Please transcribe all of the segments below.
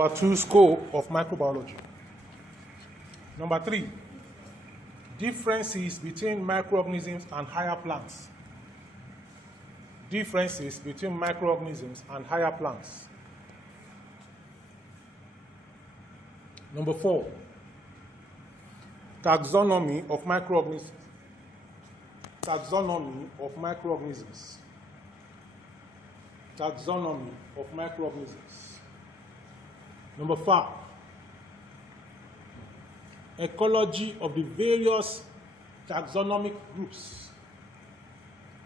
Number 2, scope of microbiology. Number 3, differences between microorganisms and higher plants. Differences between microorganisms and higher plants. Number 4, taxonomy of microorganisms. Taxonomy of microorganisms. Taxonomy of microorganisms. Number 5, ecology of the various taxonomic groups.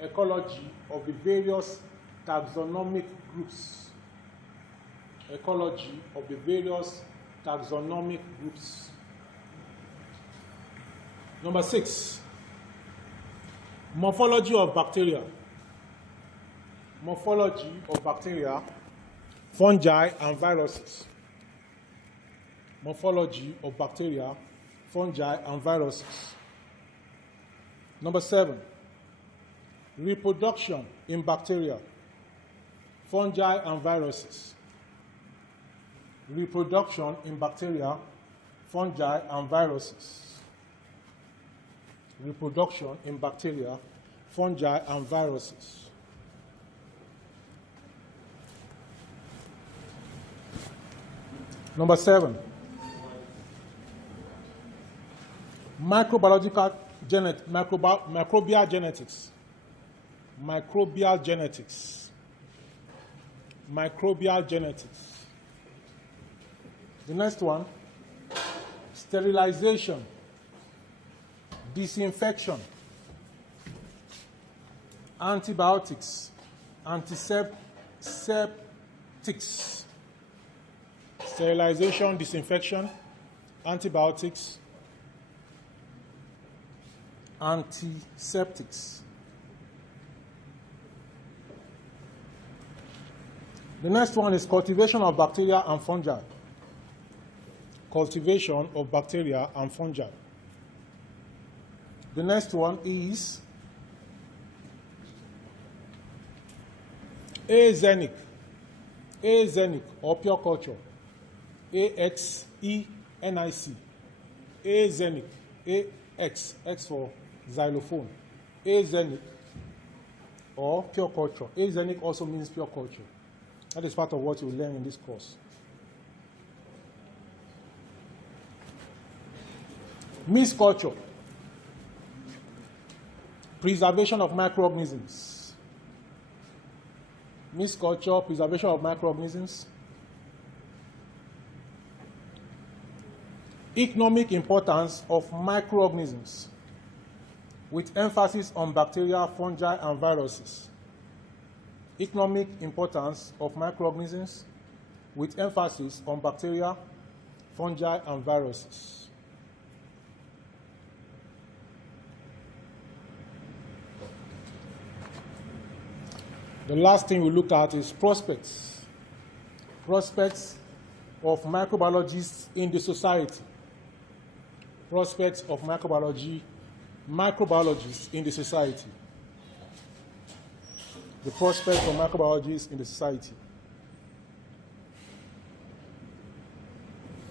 Ecology of the various taxonomic groups. Ecology of the various taxonomic groups. Number 6, morphology of bacteria. Morphology of bacteria, fungi, and viruses. Morphology of bacteria, fungi, and viruses. Number 7, reproduction in bacteria, fungi, and viruses. Reproduction in bacteria, fungi, and viruses. Reproduction in bacteria, fungi, and viruses. Number 7, microbial genetics. Microbial genetics. Microbial genetics. The next one, sterilization, disinfection, antibiotics, antiseptics. Sterilization, disinfection, antibiotics, antiseptics. The next one is cultivation of bacteria and fungi. Cultivation of bacteria and fungi. The next one is azenic. Azenic or pure culture. A-X-E-N-I-C. Azenic. A-X. X for xylophone. Azenic or pure culture. Azenic also means pure culture. That is part of what you will learn in this course. Mixed culture. Preservation of microorganisms. Mixed culture, preservation of microorganisms. Economic importance of microorganisms, with emphasis on bacteria, fungi, and viruses. Economic importance of microorganisms, with emphasis on bacteria, fungi, and viruses. The last thing we look at is prospects. Prospects of microbiologists in the society. Prospects of microbiologists in the society. The prospects of microbiologists in the society.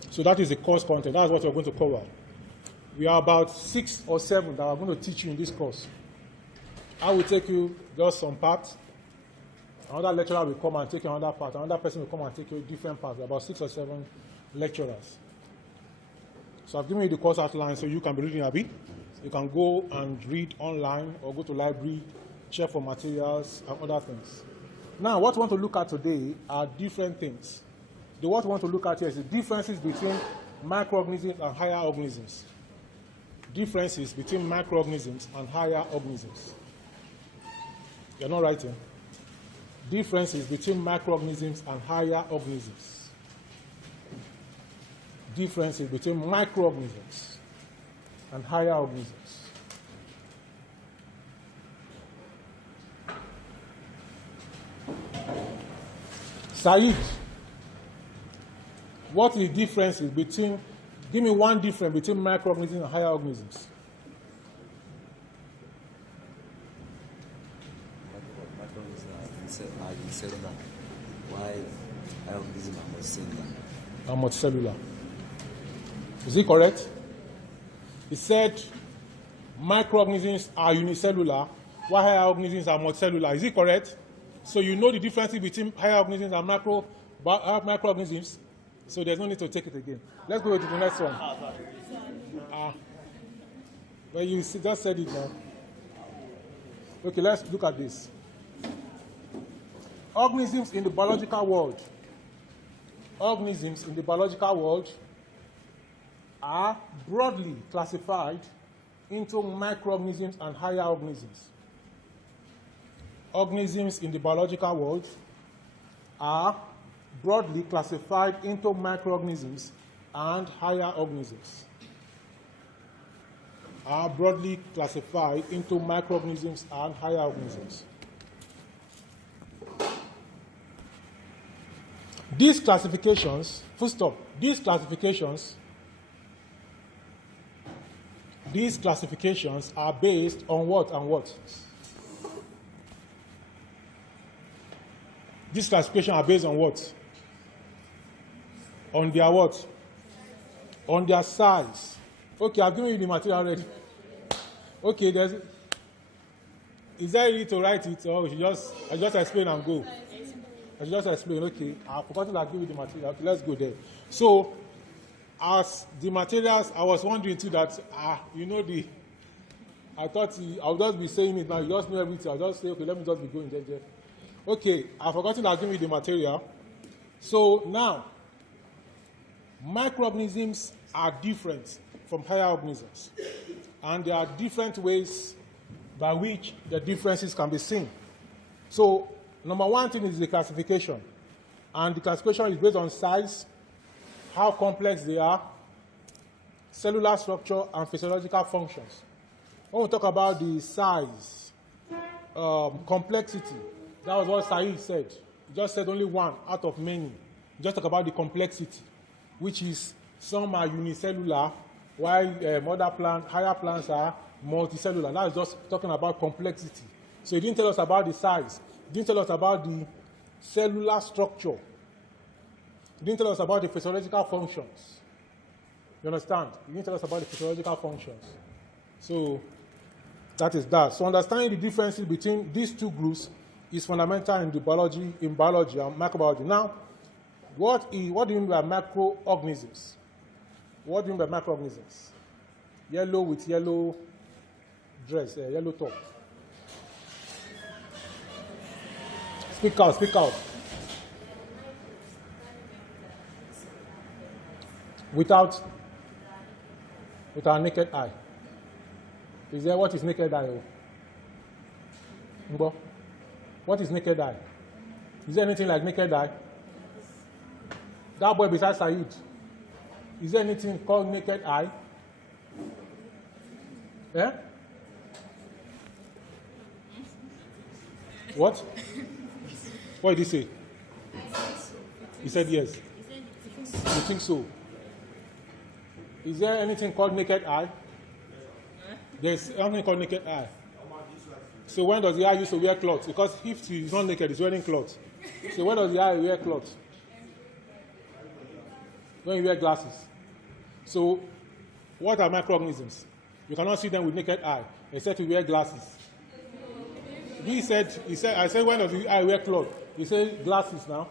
So that is the course content. That's what we're going to cover. We are about 6 or 7 that are going to teach you in this course. I will take you just some parts. Another lecturer will come and take you another part. Another person will come and take you different parts. About 6 or 7 lecturers. So I've given you the course outline so you can be reading a bit. You can go and read online or go to library, check for materials and other things. Now, what we want to look at today are different things. What we want to look at here is the differences between microorganisms and higher organisms. Differences between microorganisms and higher organisms. You're not writing. Differences between microorganisms and higher organisms. Differences between microorganisms and higher organisms. Saeed, what is the differences between, give me one difference between microorganisms and higher organisms. Cellular, while organisms are more cellular. are multicellular. Is it correct? He said microorganisms are unicellular, while higher organisms are multicellular. Is it correct? So you know the difference between higher organisms and microorganisms. So there's no need to take it again. Let's go to the next one. Well, you just said it now. Okay, let's look at this. Organisms in the biological world. Organisms in the biological world are broadly classified into microorganisms and higher organisms. Organisms in the biological world are broadly classified into microorganisms and higher organisms. Are broadly classified into microorganisms and higher organisms. These classifications, full stop, these classifications are based on what and what? These classifications are based on what? On their what? On their size. Okay, I've given you the material already. Okay, is there a need to write it, or I just explain and go? I just explain, okay. I've forgotten to give you the material. Okay, let's go there. So, as the materials, I was wondering too that, I thought I'll just be saying it now. You just know everything. I'll just say, okay, let me just be going there. Okay, I've forgotten to give you the material. So, now, microorganisms are different from higher organisms. And there are different ways by which the differences can be seen. So, number one thing is the classification. And the classification is based on size, how complex they are, cellular structure, and physiological functions. When we talk about the size, complexity, that was what Saeed said. He just said only one out of many. Just talk about the complexity, which is some are unicellular, while higher plants are multicellular. That is just talking about complexity. So he didn't tell us about the size. He didn't tell us about the cellular structure. He didn't tell us about the physiological functions. You understand? He didn't tell us about the physiological functions. So that is that. So understanding the differences between these two groups is fundamental in biology and microbiology. Now, what do you mean by microorganisms? What do you mean by microorganisms? Yellow with yellow dress, yellow top. Speak out, speak out. With our naked eye. Is there what is naked eye? Mbo? What is naked eye? Is there anything like naked eye? That boy beside Saeed. Is there anything called naked eye? Yeah? What? What did he say? He said yes. You think so? Is there anything called naked eye? There's something called naked eye. So when does the eye used to wear clothes? Because if he's not naked, he's wearing clothes. So when does the eye wear clothes? When you wear glasses. So what are microorganisms? You cannot see them with naked eye, except you wear glasses. I said, when does the eye wear clothes? You say glasses now.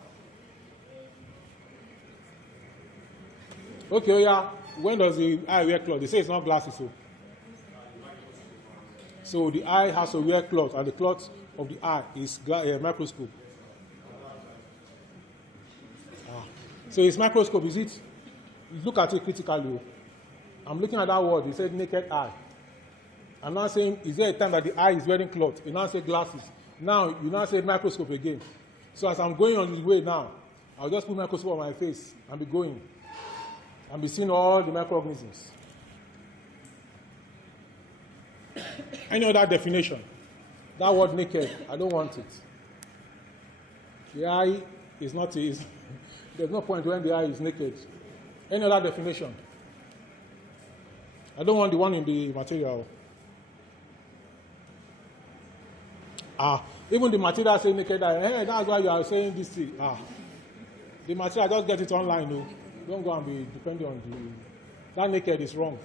Okay, yeah. When does the eye wear cloth? They say it's not glasses. So the eye has to wear cloth, and the cloth of the eye is a microscope. So it's microscope, is it? Look at it critically. I'm looking at that word. He said naked eye. I'm now saying, is there a time that the eye is wearing cloth? You now say glasses. Now, you now say microscope again. So as I'm going on this way now, I'll just put microscope on my face and be going. And be seeing all the microorganisms. Any other definition? That word naked, I don't want it. The eye is not easy. There's no point when the eye is naked. Any other definition? I don't want the one in the material. Even the material say naked eye. Hey, that's why you are saying this thing. The material, just get it online. No? Don't go and be depending on that naked is wrong.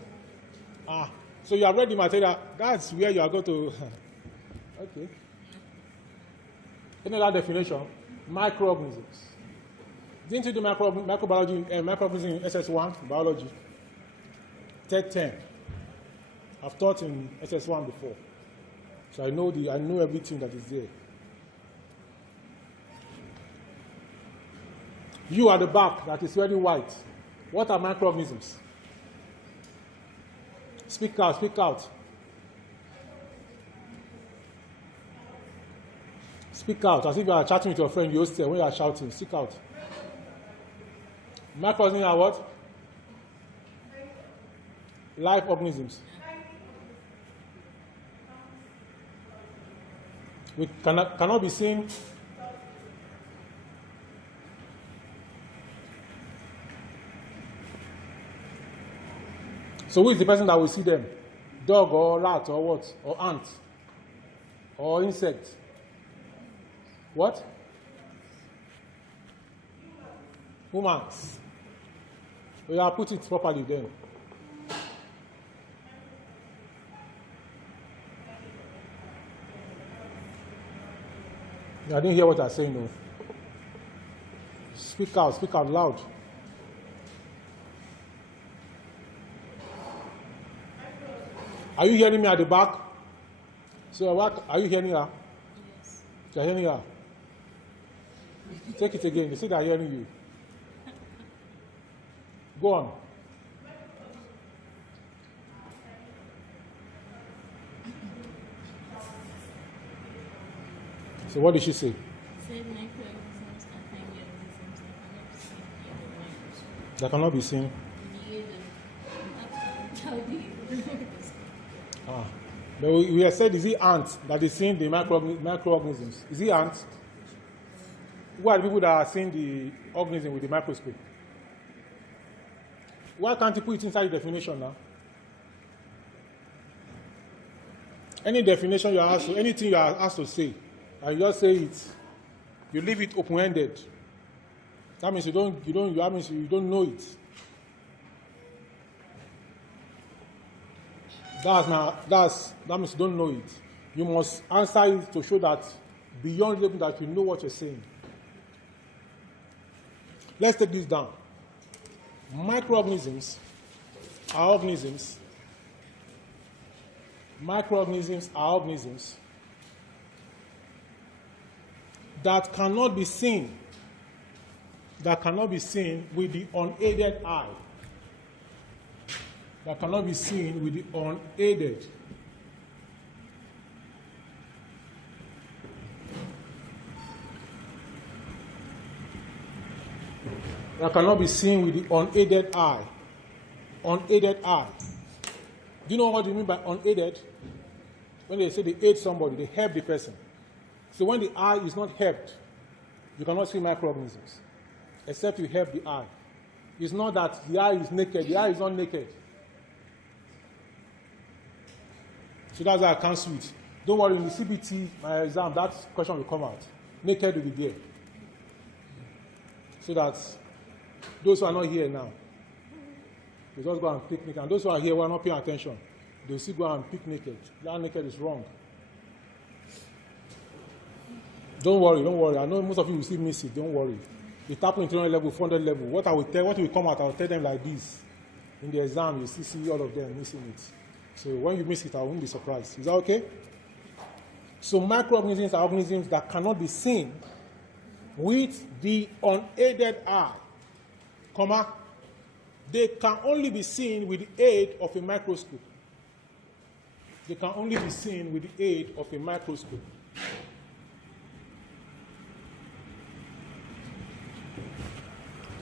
So you have read the material. That's where you are going to. Okay. Another definition: microorganisms. Didn't you do microbiology and microorganisms in SS1 biology? Tech 10. I've taught in SS1 before, so I know everything that is there. You at the back that is very white. What are microorganisms? Speak out, speak out. Speak out, as if you are chatting with your friend, you hostel, when you are shouting, speak out. Microorganisms are what? Live organisms. We cannot be seen. So who is the person that will see them? Dog or rat or what? Or ant? Or insect? What? Humans. We have put it properly then. I didn't hear what I saying though. Speak out loud. Are you hearing me at the back? So what are you hearing her? Yes. You're hearing her. Take it again. They say they're hearing you. Go on. So what did she say? Said microorganisms are tiny organisms that cannot be seen in That cannot be seen. the But we have said, is it ants that is seeing the microorganisms? Is it ants? Who are the people that are seeing the organism with the microscope? Why can't you put it inside the definition now? Any definition you are asked to, anything you are asked to say, and you just say it, you leave it open-ended. That means you don't know it. That means you don't know it. You must answer it to show that beyond level that you know what you're saying. Let's take this down. Microorganisms are organisms. Microorganisms are organisms that cannot be seen. That cannot be seen with the unaided eye. That cannot be seen with the unaided. That cannot be seen with the unaided eye. Unaided eye. Do you know what you mean by unaided? When they say they aid somebody, they help the person. So when the eye is not helped, you cannot see microorganisms, except you help the eye. It's not that the eye is naked. The eye is not naked. So that's why I can't see it. Don't worry, in the CBT, my exam, that question will come out. Naked will be there. So that those who are not here now, they just go and pick naked. And those who are here who are not paying attention, they'll still go and pick naked. That naked is wrong. Don't worry. I know most of you will still miss it. Don't worry. The tapping in 300 level, 400 level. What will come out, I will tell them like this. In the exam, you still see all of them missing it. So when you miss it, I won't be surprised. Is that okay? So microorganisms are organisms that cannot be seen with the unaided eye, comma, they can only be seen with the aid of a microscope. They can only be seen with the aid of a microscope.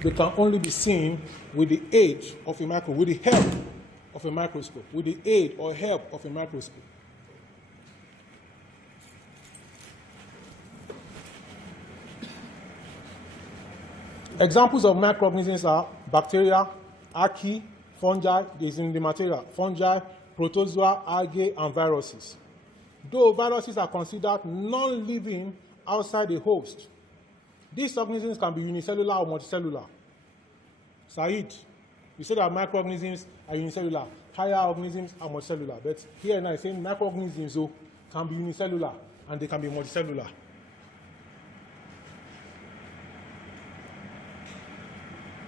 They can only be seen with the aid of a microscope, with the help of a microscope, with the aid or help of a microscope. Examples of microorganisms are bacteria, archaea, fungi, is in the material, fungi, protozoa, algae, and viruses. Though viruses are considered non-living outside the host, these organisms can be unicellular or multicellular. Said, you said that microorganisms are unicellular, higher organisms are multicellular. But here now, I'm saying microorganisms can be unicellular and they can be multicellular.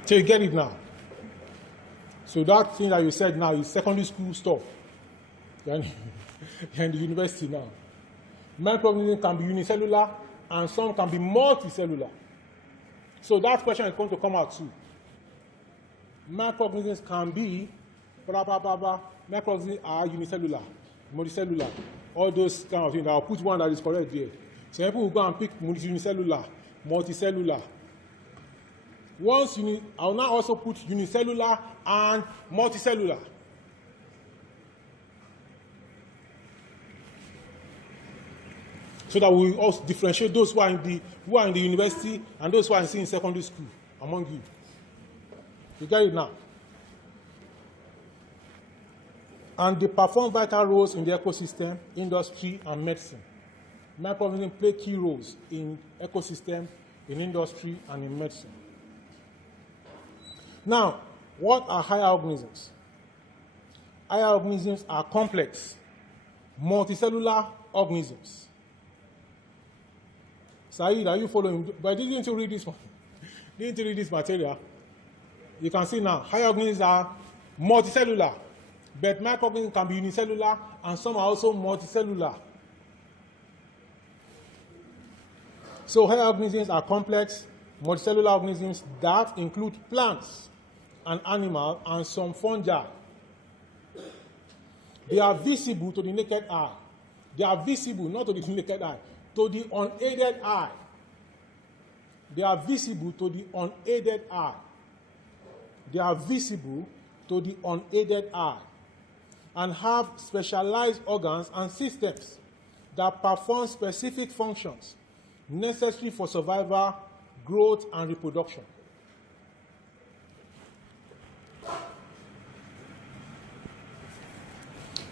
So you get it now. So that thing that you said now is secondary school stuff. You're in the university now. Microorganisms can be unicellular and some can be multicellular. So that question is going to come out too. Microorganisms can be, microorganisms are unicellular, multicellular, all those kind of things. I'll put one that is correct there. So people will go and pick unicellular, multicellular. I'll now also put unicellular and multicellular. So that we also differentiate those who are in the university and those who are in secondary school among you. You get it now? And they perform vital roles in the ecosystem, industry, and medicine. Microorganisms play key roles in ecosystem, in industry, and in medicine. Now, what are higher organisms? Higher organisms are complex, multicellular organisms. Saeed, are you following? But didn't you read this one? Didn't you read this material? You can see now, higher organisms are multicellular, but microorganisms can be unicellular, and some are also multicellular. So higher organisms are complex, multicellular organisms that include plants and animals and some fungi. They are visible to the naked eye. They are visible, not to the naked eye, to the unaided eye. They are visible to the unaided eye. They are visible to the unaided eye and have specialized organs and systems that perform specific functions necessary for survival, growth, and reproduction.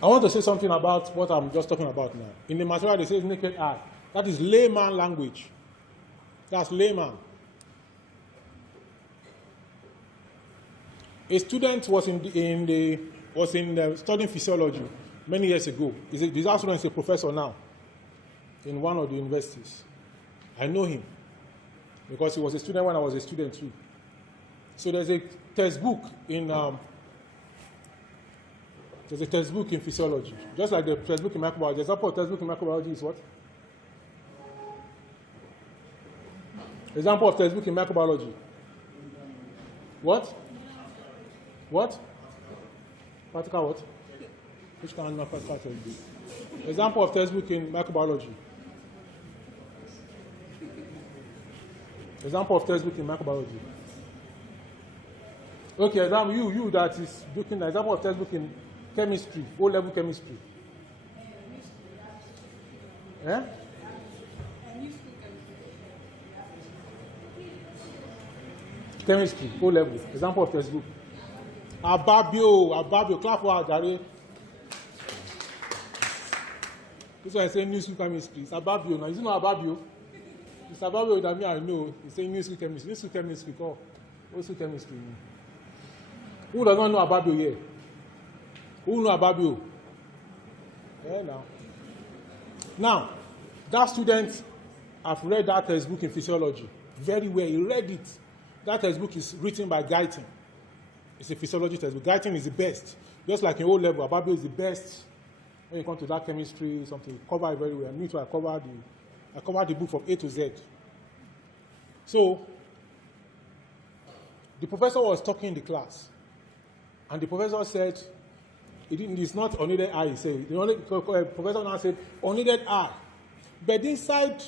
I want to say something about what I'm just talking about now. In the material, they say naked eye. That is layman language. That's layman. A student was studying physiology many years ago. This student is a professor now in one of the universities. I know him because he was a student when I was a student too. So there's a textbook in physiology, just like the textbook in microbiology. The example of textbook in microbiology is what? Example of textbook in microbiology. What? What? Practical what? Which kind of practical textbook? Example of textbook in microbiology. Example of textbook in microbiology. Okay, example, you that is looking at example of textbook in chemistry, O-level chemistry. Eh? Chemistry, O-level, example of textbook. Ababio, clap for Adare. This one I say new school chemistry. It's Ababio now. Is it not Ababio? It's Ababio that me I know. It's saying new school chemistry. New school chemistry called old school chemistry. Who does not know Ababio here? Who know Ababio? Yeah, now, that student have read that textbook in physiology very well. He read it. That textbook is written by Guyton. It's a physiology textbook. Guyton is the best. Just like in O-level, Ababio is the best. When you come to that chemistry, something, cover it very well. Me too, I covered the book from A to Z. So, the professor was talking in the class, and the professor said, it's not unaided eye, he said. The professor now said, unaided eye. But inside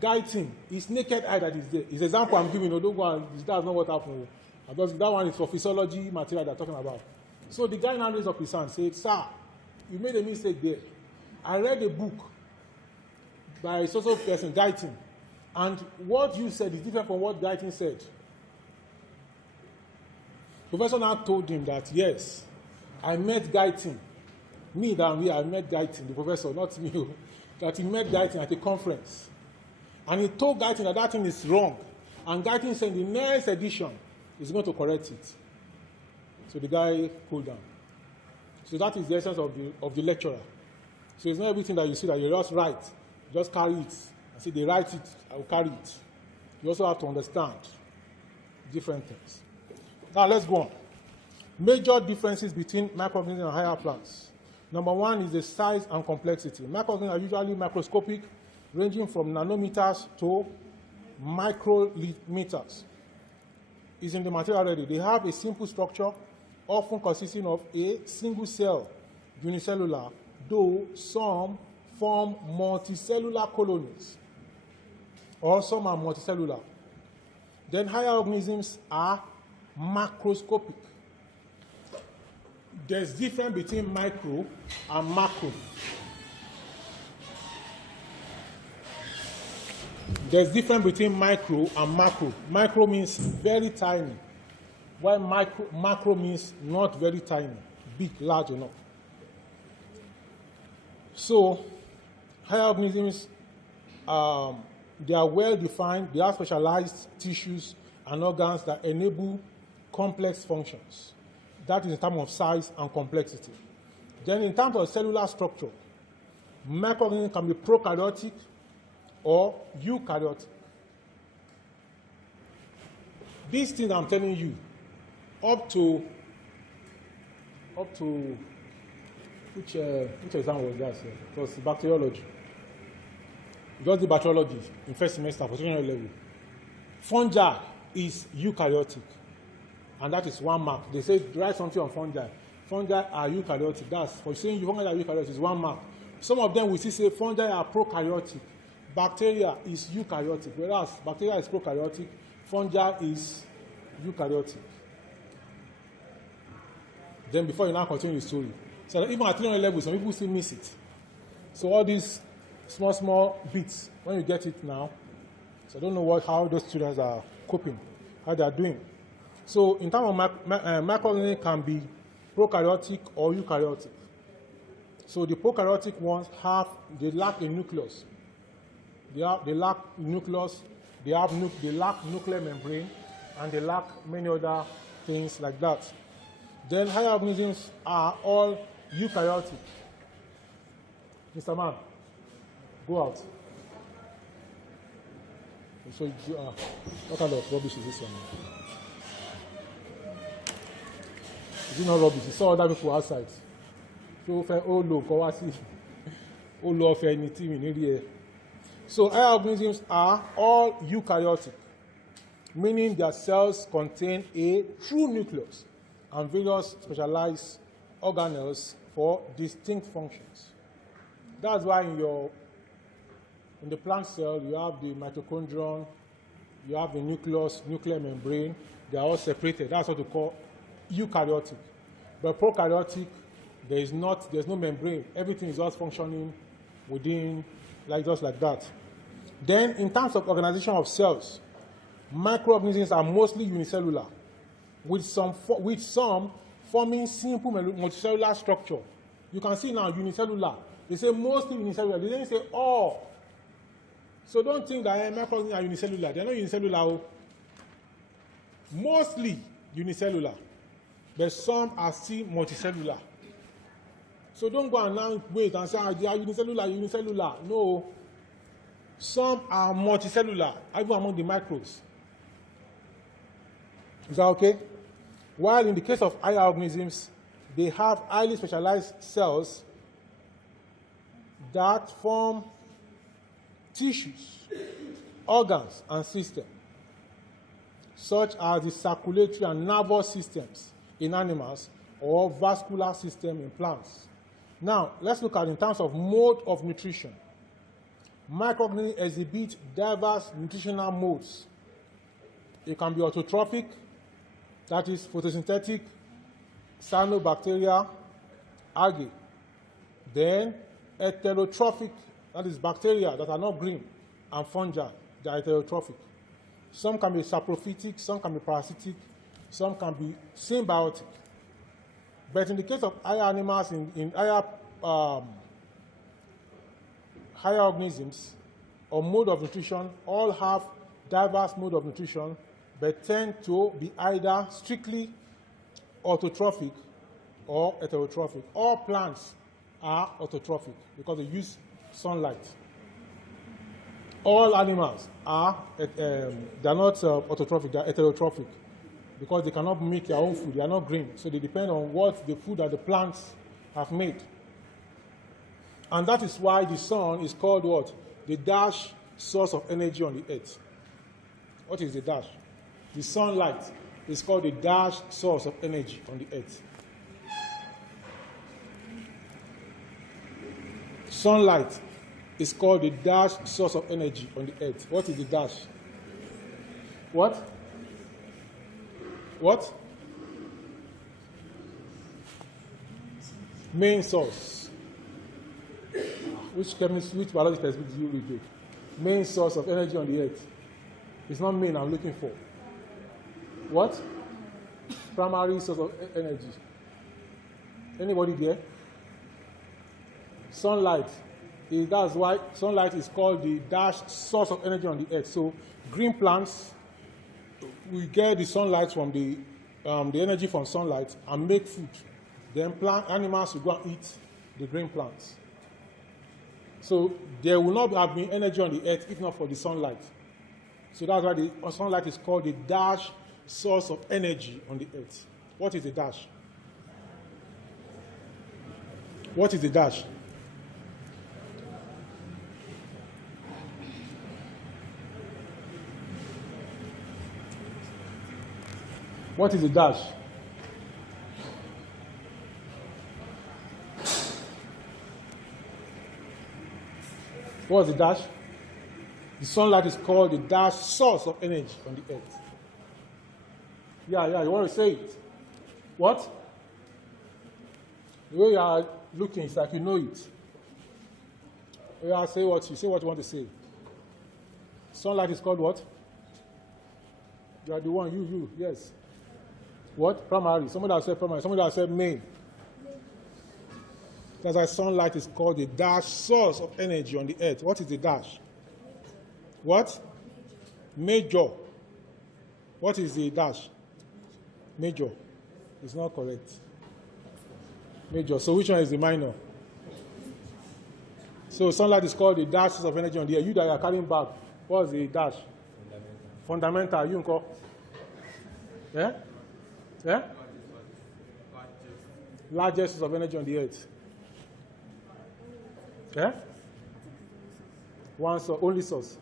Guyton, it's naked eye that is there. It's an example I'm giving, don't go and, that's not what happened. That one is for physiology material they're talking about. So the guy now raised up his hand and said, sir, you made a mistake there. I read a book by a social person, Guyton, and what you said is different from what Guyton said. Professor now told him that, yes, I met Guyton. I met Guyton, the professor, not me, that he met Guyton at a conference. And he told Guyton that thing is wrong. And Guyton said in the next edition, is going to correct it. So the guy cooled down. So that is the essence of the lecturer. So it's not everything that you see that you just write, just carry it. I say they write it, I will carry it. You also have to understand different things. Now let's go on. Major differences between microorganisms and higher plants. Number one is the size and complexity. Microorganisms are usually microscopic, ranging from nanometers to micrometers. Is in the material already. They have a simple structure, often consisting of a single cell, unicellular, though some form multicellular colonies, or some are multicellular. Then higher organisms are macroscopic. There's difference between micro and macro. There's difference between micro and macro. Micro means very tiny, while macro means not very tiny, big, large enough. So, higher organisms, they are well defined. They have specialized tissues and organs that enable complex functions. That is in terms of size and complexity. Then in terms of cellular structure, microorganisms can be prokaryotic or eukaryotic. These things I'm telling you, up to which exam was that? It was bacteriology. Just the bacteriology in first semester for secondary level. Fungi is eukaryotic, and that is 1 mark. They say write something on fungi. Fungi are eukaryotic. That's for saying fungi are eukaryotic is 1 mark. Some of them we see say fungi are prokaryotic. Bacteria is eukaryotic, whereas bacteria is prokaryotic, fungi is eukaryotic. Then before you now continue the story. So even at 300 level, some people still miss it. So all these small bits, when you get it now, so I don't know how those students are coping, how they are doing. So in terms of microorganisms can be prokaryotic or eukaryotic. So the prokaryotic ones they lack a nucleus. They lack nucleus, they lack nuclear membrane, and they lack many other things like that. Then higher organisms are all eukaryotic. Mr. Man, go out. So, what kind of rubbish is this one? Is it not rubbish? You saw other people outside. So, so higher organisms are all eukaryotic, meaning their cells contain a true nucleus and various specialized organelles for distinct functions. That's why in the plant cell you have the mitochondrion, you have the nucleus, nuclear membrane. They are all separated. That's what we call eukaryotic. But prokaryotic, there's no membrane. Everything is just functioning within, just like that. Then, in terms of organization of cells, microorganisms are mostly unicellular, with some forming simple multicellular structure. You can see now unicellular. They say mostly unicellular. They didn't say all. So don't think that microorganisms are unicellular. They're not unicellular. Mostly unicellular. But some are still multicellular. So don't go and now wait and say they are unicellular. No. Some are multicellular, even among the microbes. Is that okay? While in the case of higher organisms, they have highly specialized cells that form tissues, organs, and systems, such as the circulatory and nervous systems in animals or vascular system in plants. Now, let's look at in terms of mode of nutrition. Microorganisms exhibit diverse nutritional modes. It can be autotrophic, that is photosynthetic, cyanobacteria, algae. Then heterotrophic, that is bacteria that are not green, and fungi, they are heterotrophic. Some can be saprophytic, some can be parasitic, some can be symbiotic. But in the case of higher animals, in higher organisms or mode of nutrition, all have diverse mode of nutrition but tend to be either strictly autotrophic or heterotrophic. All plants are autotrophic because they use sunlight. All animals are, they're not autotrophic, they're heterotrophic because they cannot make their own food. They are not green, so they depend on what the food that the plants have made. And that is why the sun is called what? The dash source of energy on the earth. What is the dash? The sunlight is called the dash source of energy on the earth. Sunlight is called the dash source of energy on the earth. What is the dash? What? What? Main source. Which biology textbook do you read? Main source of energy on the earth. It's not main I'm looking for. What? Primary source of energy. Anybody there? Sunlight. That's why sunlight is called the dash source of energy on the earth. So green plants, we get the sunlight from the energy from sunlight and make food. Then animals will go and eat the green plants. So there will not have been energy on the earth if not for the sunlight. So that's why the sunlight is called the dash source of energy on the earth. What is the dash? What is the dash? What is the dash? What is the dash? The sunlight is called the dash source of energy on the earth. Yeah, you want to say it? What? The way you are looking, it's like you know it. Yeah, say what you want to say. Sunlight is called what? You are the one, you, yes. What? Primary. Somebody that said primary. Somebody that said main. That's why sunlight is called the dash source of energy on the earth. What is the dash? What? Major. What is the dash? Major. It's not correct. Major. So which one is the minor? So sunlight is called the dash source of energy on the earth. You that are carrying back, what's the dash? Fundamental. You call? Yeah? Yeah? Largest source of energy on the earth. Yeah? One source, only source.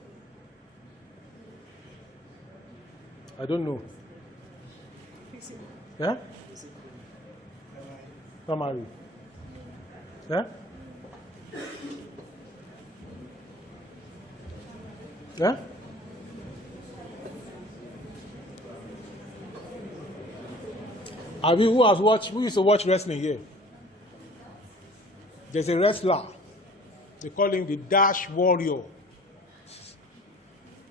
I don't know. Yeah? Primary. Yeah? Yeah? Who used to watch wrestling here? There's a wrestler. They call him the Dash Warrior.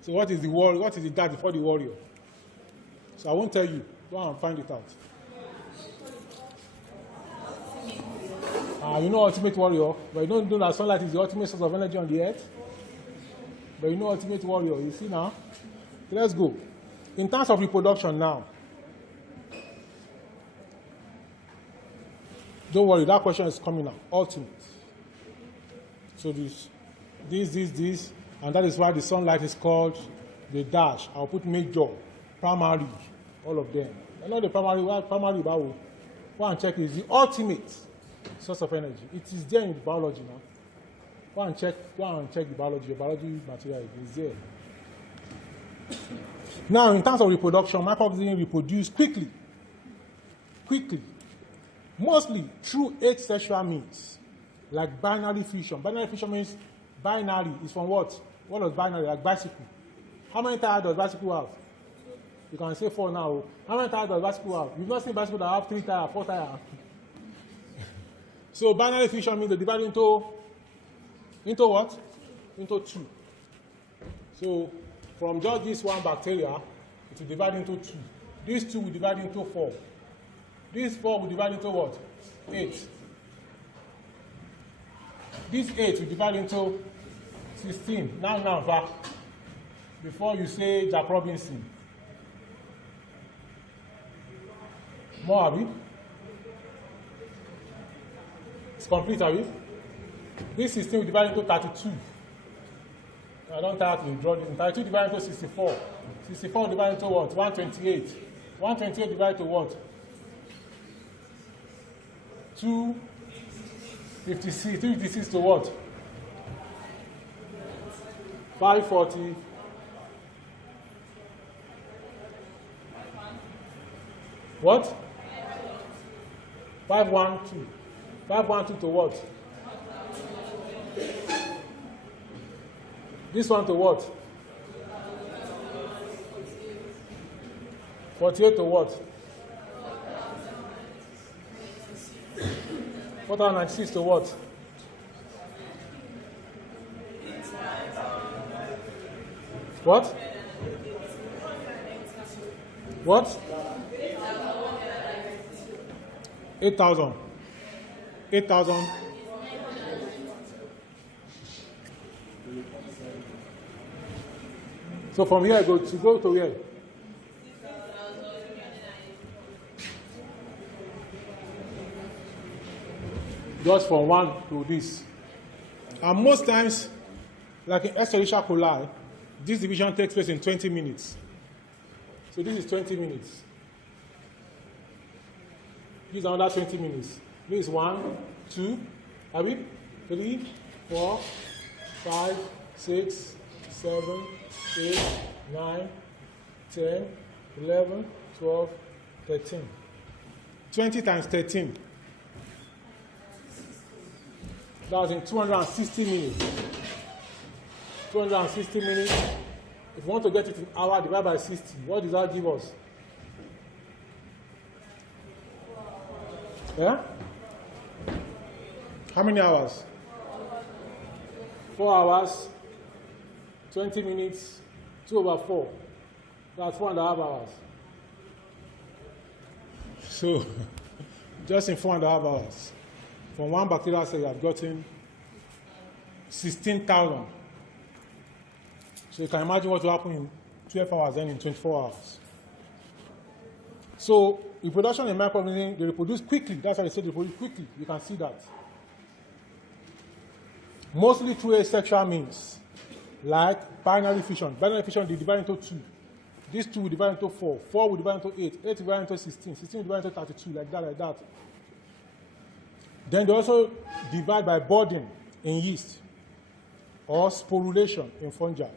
So what is the warrior? What is the dash before the warrior? So I won't tell you. Go and find it out. You know Ultimate Warrior, but you don't know that sunlight is the ultimate source of energy on the earth. But you know Ultimate Warrior. You see now? Let's go. In terms of reproduction now. Don't worry, that question is coming now. Ultimate. So this, and that is why the sunlight is called the dash. I'll put major, primary, all of them. I know the primary, go and check, is the ultimate source of energy. It is there in biology now. Go and check the biology. Your biology material is there. Now, in terms of reproduction, microorganisms reproduce quickly, mostly through asexual means, like binary fission. Binary fission means binary is from what? What is binary? Like bicycle. How many tires does bicycle have? You can say 4 now. How many tires does bicycle have? You've not seen bicycle that have 3 tires, 4 tires. So binary fission means they divide into what? Into 2. So from just this one bacteria, it will divide into 2. These 2 will divide into 4. These 4 will divide into what? 8. This 8 will divide into 16. Now, back. Before you say Jack Robinson. More, Abi? It's complete, Abi? This 16 will divide into 32. I don't have to draw this. 32 divided into 64. 64 divided into what? 128. 128 divided to what? 256. 256 to what? 540. What? 512. 512 to what? This one to what? 48 to what? 496 to what? What? What? 8,000. 8,000. So from here, go to where? Just from 1 to this. And most times, like in Escherichia coli, this division takes place in 20 minutes. So this is 20 minutes. This is another 20 minutes. This is 1, 2, 3, 4, 5, 6, 7, 8, 9, 10, 11, 12, 13. 20 times 13. That was in 260 minutes. 260 minutes. If you want to get it in hour, divide by 60. What does that give us? Yeah? How many hours? 4 hours, 20 minutes, 2/4. That's 4.5 hours. So, just in 4.5 hours, from one bacterial cell, you have gotten 16,000. So you can imagine what will happen in 12 hours and in 24 hours. So reproduction in microorganisms, they reproduce quickly. That's why they say they reproduce quickly. You can see that. Mostly through asexual means, like binary fission. Binary fission, they divide into 2. These 2 will divide into 4. 4 will divide into 8. 8 will divide into 16. 16 will divide into 32, like that, like that. Then they also divide by budding in yeast or sporulation in fungi.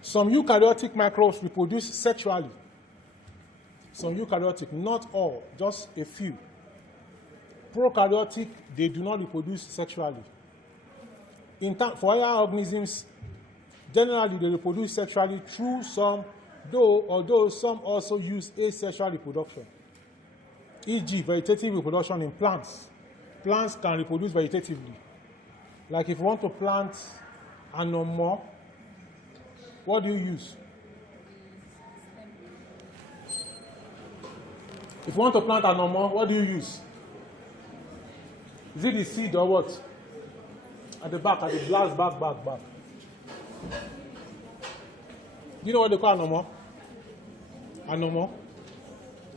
Some eukaryotic microbes reproduce sexually. Some eukaryotic, not all, just a few. Prokaryotic, they do not reproduce sexually. For higher organisms, generally they reproduce sexually through some, although some also use asexual reproduction. E.g., vegetative reproduction in plants. Plants can reproduce vegetatively. Like if you want to plant anomor, what do you use? If you want to plant anomor, what do you use? Is it the seed or what? At the back, at the glass back. Do you know what they call anomor? Anomor?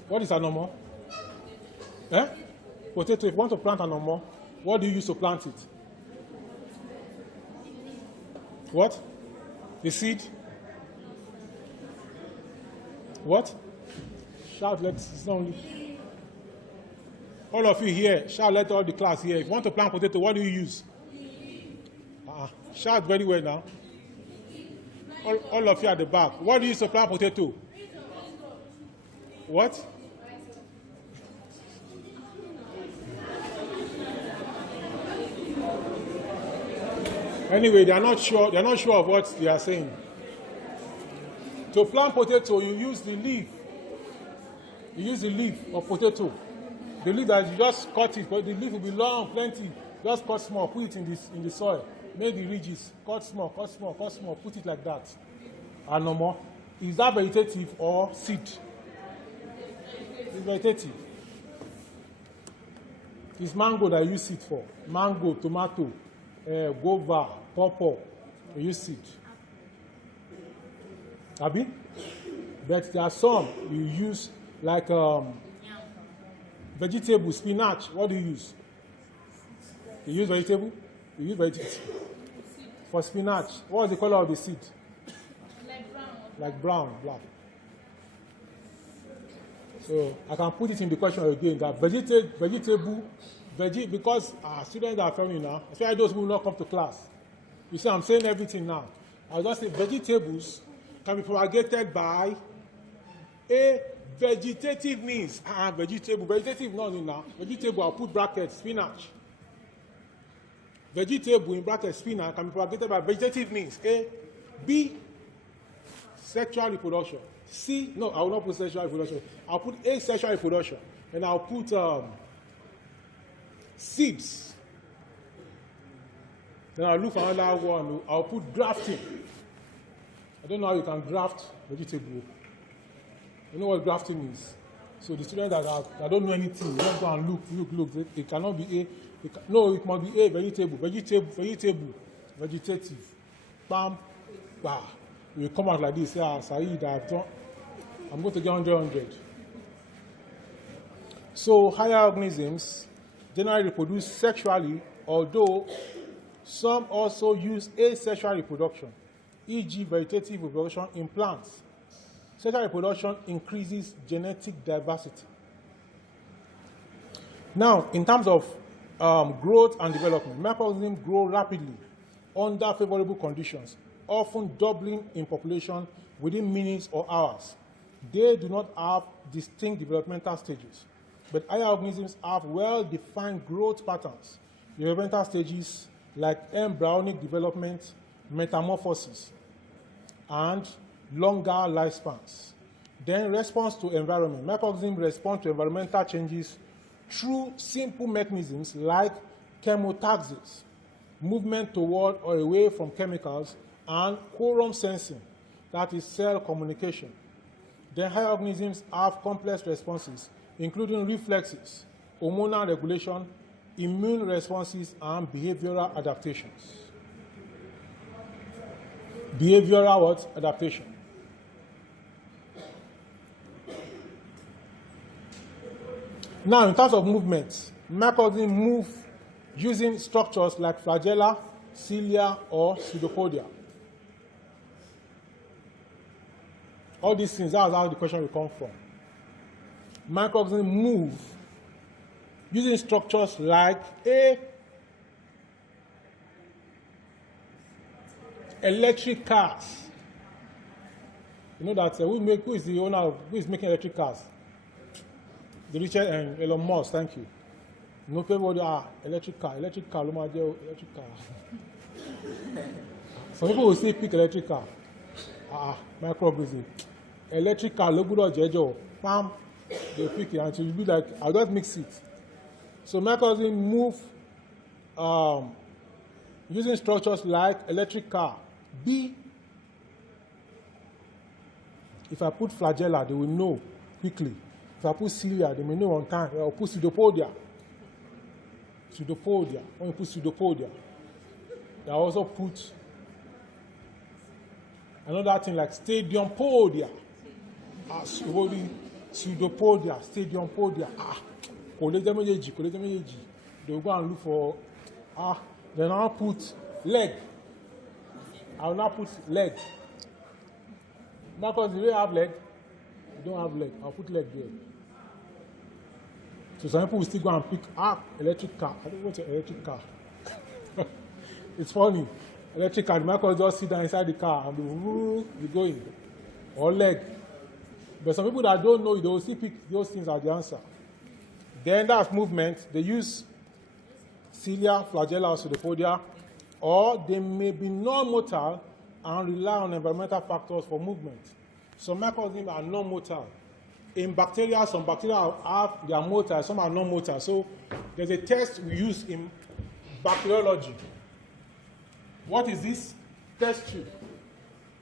What is anomor? Eh? Potato. If you want to plant anomor, what do you use to plant it? What? The seed? What? Shout, it's not only. All of you here, shout, let all the class here. If you want to plant potato, what do you use? Shout very well now. All of you at the back. What do you use to plant potato? What? Anyway, they are not sure of what they are saying. To plant potato, you use the leaf. You use the leaf of potato. The leaf that you just cut it, but the leaf will be long, plenty. Just cut small, put it in the soil. Make the ridges. Cut small, put it like that. And no more. Is that vegetative or seed? It's vegetative. It's mango that you use seed for. Mango, tomato, guava, pawpaw. You use seed. Abi? But there are some you use like vegetable, spinach. What do you use? You use vegetable? You use vegetable. For spinach, what is the color of the seed? Like brown. Like brown, black. So I can put it in the question again that vegetable, because students are family now, especially those who will not come to class. You see, I'm saying everything now. I'll just say vegetables can be propagated by a vegetative means. Vegetative, no. Vegetable, I'll put brackets, spinach. Vegetable in brackets, spinach can be propagated by vegetative means. A. B. Sexual reproduction. C. No, I will not put sexual reproduction. I'll put asexual reproduction. And I'll put seeds. Then I'll look for another one. I'll put grafting. I don't know how you can graft vegetable. You know what grafting is? So the students that don't know anything, let's go and look. It cannot be A. No, it must be A, vegetable, vegetative. Bam, bah. You come out like this, Saeed, I'm going to get 100. So higher organisms generally reproduce sexually, although some also use asexual reproduction, e.g. vegetative reproduction in plants. Sexual reproduction increases genetic diversity. Now, in terms of growth and development, microorganisms grow rapidly under favorable conditions, often doubling in population within minutes or hours. They do not have distinct developmental stages, but higher organisms have well-defined growth patterns. Developmental stages like embryonic development, metamorphosis, and longer lifespans. Then response to environment. Microorganisms respond to environmental changes through simple mechanisms like chemotaxis, movement toward or away from chemicals, and quorum sensing, that is cell communication. Then higher organisms have complex responses, including reflexes, hormonal regulation, immune responses, and behavioral adaptations. Behavioral what? Adaptation. Now, in terms of movement, microorganisms move using structures like flagella, cilia, or pseudopodia. All these things, that's how the question will come from. Microorganisms move using structures like electric cars. You know that who is the owner of, who is making electric cars? The Richard and Elon Musk, thank you. No people electric car, electric car. Some people will say pick electric car. Microorganism. Electric car, logo jejo, pam, they pick it, and it will be like, I'll just mix it. So microorganisms move using structures like electric car. B, if I put flagella, they will know quickly. If I put cilia, they may know on time. I'll put pseudopodia. When you put pseudopodia, they also put another thing like stadium podia. Pseudopodia, stadium podia. They'll go and look for, then I'll put leg. I will not put leg. Because do they have leg? You don't have leg. I'll put leg there. So some people will still go and pick electric car. I don't want an electric car. It's funny. Electric car, the microbes just sit down inside the car and be going. Or leg. But some people that don't know, they will still pick those things as the answer. Then that's movement. They use cilia, flagella, or pseudopodia, or they may be non-motile and rely on environmental factors for movement. Some microorganisms are non-motile. In bacteria, some bacteria have their motile, some are non-motile. So there's a test we use in bacteriology. What is this? Test tube.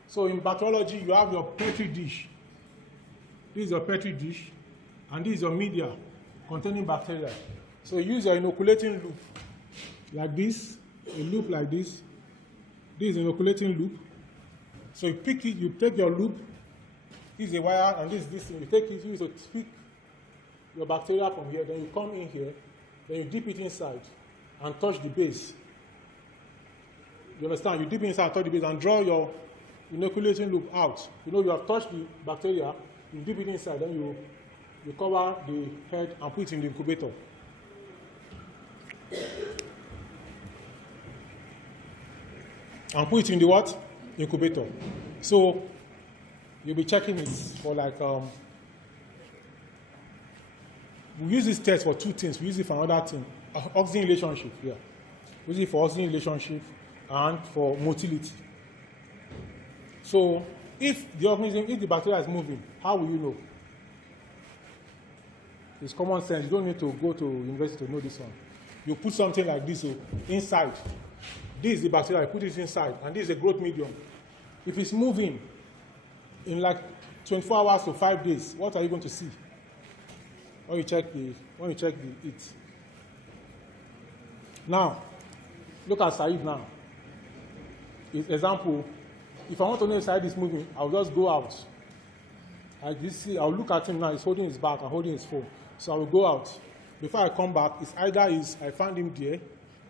So in bacteriology, you have your petri dish. This is your petri dish, and this is your media containing bacteria. So you use your inoculating loop like this, a loop like this. This is an inoculating loop. So you pick it, you take your loop, This is a wire, and this thing. You take it, use to tweak your bacteria from here, then you come in here, then you dip it inside and touch the base. You understand? You dip it inside, touch the base, and draw your inoculation loop out. You have touched the bacteria, you dip it inside, then you cover the head and put it in the incubator. And put it in the what? Incubator. So you'll be checking it for like we use this test for two things. We use it for another thing. Oxygen relationship, yeah. We use it for oxygen relationship and for motility. So if the bacteria is moving, how will you know? It's common sense. You don't need to go to university to know this one. You put something like this inside. This is the bacteria, you put it inside, and this is a growth medium. If it's moving in like 24 hours to 5 days, what are you going to see? When you check the it. Now, look at Said now. Example, if I want to know if Said is moving, I'll just go out. I'll look at him now, he's holding his back and holding his phone. So I will go out. Before I come back, it's either I find him there,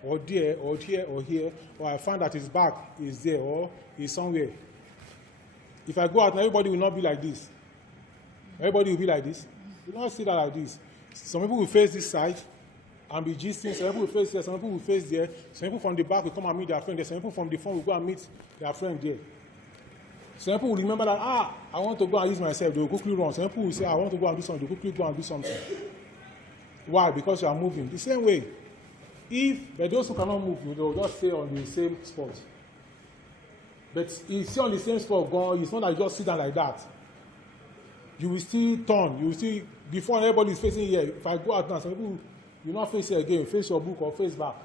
or here, or here, or I find that his back is there, or he's somewhere. If I go out, everybody will not be like this. Everybody will be like this. You don't see that like this. Some people will face this side and be gisting. Some people will face there. Some people will face there. Some people from the back will come and meet their friend there. Some people from the front will go and meet their friend there. Some people will remember that, I want to go and use myself. They will quickly run. Some people will say, I want to go and do something. They will quickly go and do something. Why? Because you are moving. The same way, but those who cannot move, they will just stay on the same spot. But if you stay on the same spot, it's not that you just sit down like that. You will still turn. You will still, before everybody is facing here, if I go out now, some people will not face here again, you face your book or face back.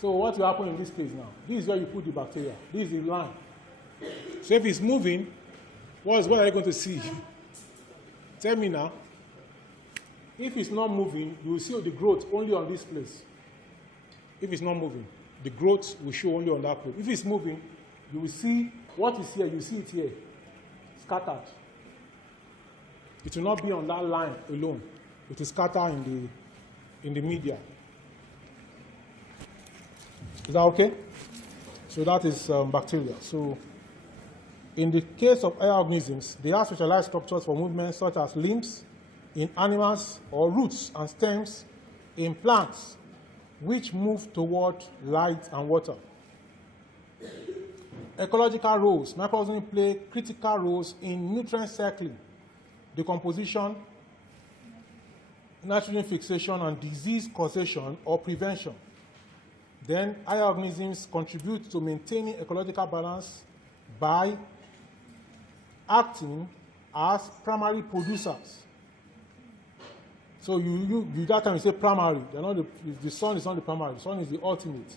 So what will happen in this case now? This is where you put the bacteria. This is the line. So if it's moving, what are you going to see? Tell me now. If it's not moving, you will see the growth only on this place. If it's not moving, the growth will show only on that place. If it's moving, you will see what is here, you see it here, scattered. It will not be on that line alone. It is scattered in the media. Is that okay? So that is bacteria. So in the case of higher organisms, they have specialized structures for movement such as limbs in animals or roots and stems in plants which move toward light and water. Ecological roles. Microorganisms play critical roles in nutrient cycling, decomposition, nitrogen fixation, and disease causation or prevention. Then, higher organisms contribute to maintaining ecological balance by acting as primary producers. So that time you say primary. They're not the sun is not the primary. The sun is the ultimate.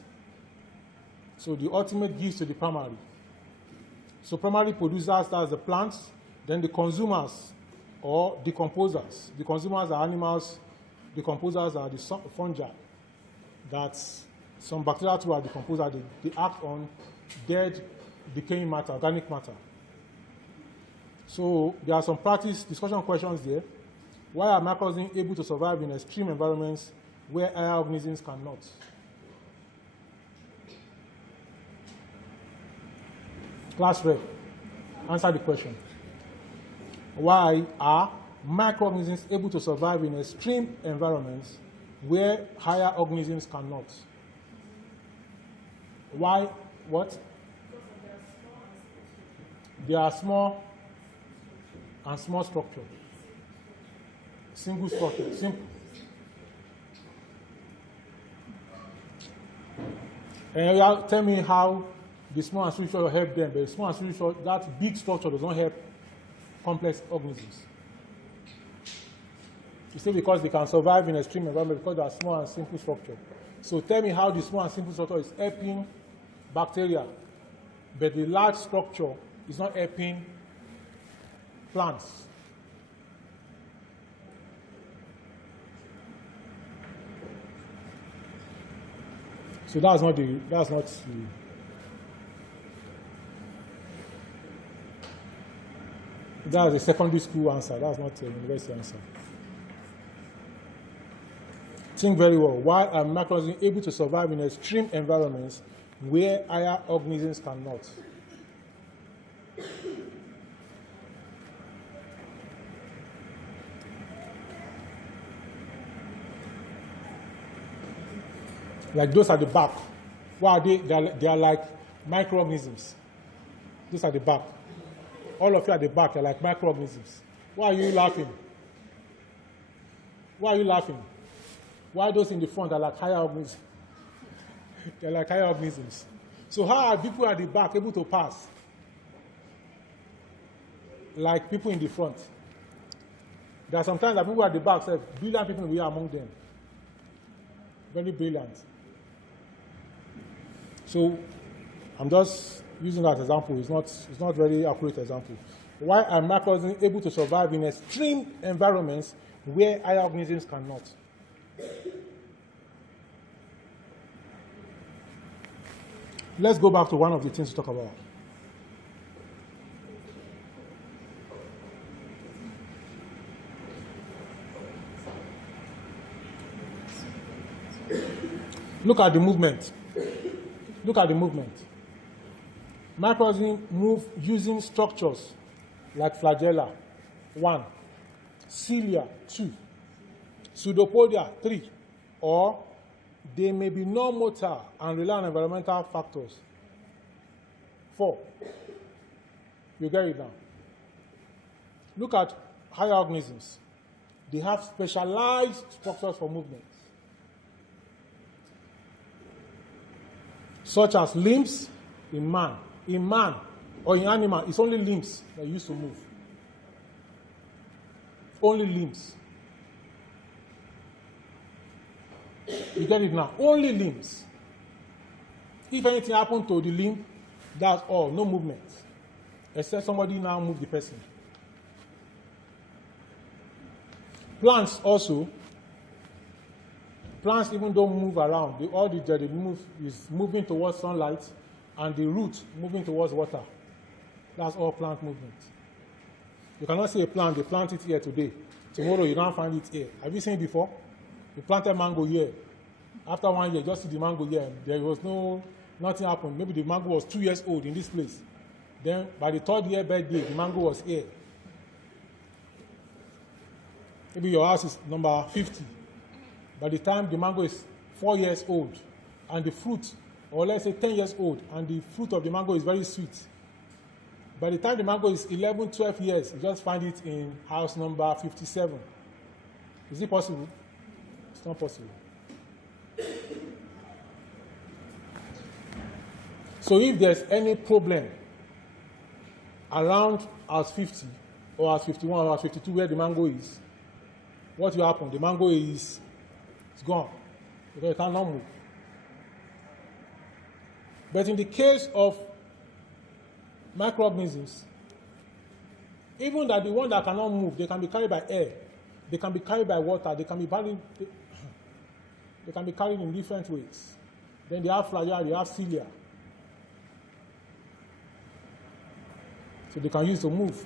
So the ultimate gives to the primary. So primary producers, that's the plants. Then the consumers or decomposers. The consumers are animals. The decomposers are the fungi. That's some bacteria too are decomposers. They act on dead, decaying matter, organic matter. So there are some discussion questions there. Why are microorganisms able to survive in extreme environments where higher organisms cannot? Class rep, answer the question. Why are microorganisms able to survive in extreme environments where higher organisms cannot? Why? What? They are small and small structure. Single structure, simple. And tell me how the small and simple structure help them, but the small and simple structure, that big structure does not help complex organisms. You say because they can survive in extreme environment because they are small and simple structure. So tell me how the small and simple structure is helping bacteria, but the large structure is not helping plants. So that's not That's a secondary school answer. That's not a university answer. Think very well. Why are microorganisms able to survive in extreme environments where higher organisms cannot? Like those at the back. Why are they? They are like microorganisms. Those at the back. All of you at the back are like microorganisms. Why are you laughing? Why are you laughing? Why those in the front are like higher organisms? They're like higher organisms. So how are people at the back able to pass? Like people in the front. There are sometimes that people at the back say, brilliant people we are among them. Very brilliant. So I'm just using that example. It's not very accurate example. Why are microorganisms able to survive in extreme environments where higher organisms cannot? Let's go back to one of the things to talk about. Look at the movement. Look at the movement. Microorganisms move using structures like flagella, 1, cilia, 2, pseudopodia, 3, or they may be non-motor and rely on environmental factors. 4. You get it now. Look at higher organisms. They have specialized structures for movement, such as limbs in man. In man or in animal, it's only limbs that used to move. Only limbs. You get it now? Only limbs. If anything happened to the limb, that's all, no movement. Except somebody now move the person. Plants also. Plants even don't move around. All they move is moving towards sunlight and the root moving towards water. That's all plant movement. You cannot see a plant, they plant it here today. Tomorrow you don't find it here. Have you seen it before? You planted mango here. After 1 year, just see the mango here. There was nothing happened. Maybe the mango was 2 years old in this place. Then by the 3rd year birthday, the mango was here. Maybe your house is number 50. By the time the mango is 4 years old, and the fruit, or let's say 10 years old, and the fruit of the mango is very sweet. By the time the mango is 11, 12 years, you just find it in house number 57. Is it possible? It's not possible. So if there's any problem around house 50, or house 51, or house 52, where the mango is, what will happen? The mango is gone, because it cannot move. But in the case of microorganisms, even that the one that cannot move, they can be carried by air, they can be carried by water, they can be carried in different ways. Then they have flagella, they have cilia. So they can use to move.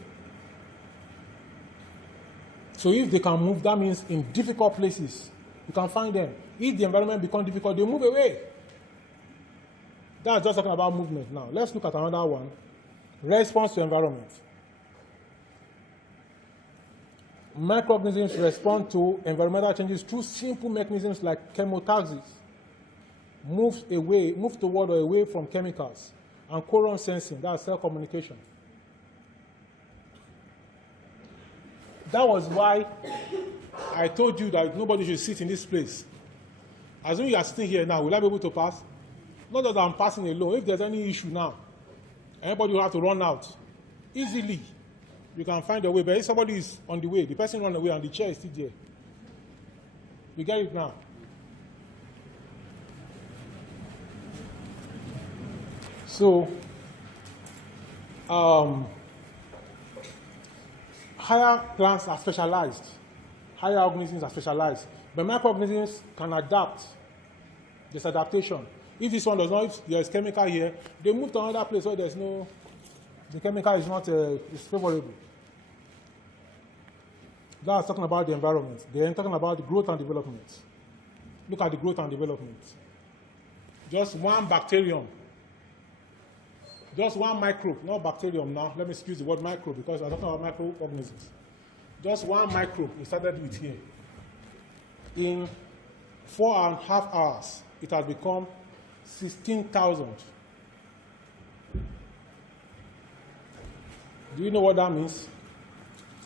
So if they can move, that means in difficult places, you can find them. If the environment becomes difficult, they move away. That's just talking about movement now. Let's look at another one. Response to environment. Microorganisms respond to environmental changes through simple mechanisms like chemotaxis, move toward or away from chemicals, and choron sensing, that's cell communication. That was why I told you that nobody should sit in this place. Assuming you are sitting here now, will I be able to pass? Not that I'm passing alone. If there's any issue now, anybody will have to run out. Easily, you can find a way. But if somebody is on the way, the person run away and the chair is still there. You get it now? So, higher plants are specialized. Higher organisms are specialized. But microorganisms can adapt. There's adaptation. If this one does not, if there's chemical here, they move to another place where there's no, the chemical is not is favorable. That's talking about the environment. Then talking about the growth and development. Look at the growth and development. Just one bacterium. Just one microbe, not bacterium now. Let me excuse the word microbe because I'm talking about microorganisms. Just one microbe we started with here. In 4.5 hours, it has become 16,000. Do you know what that means?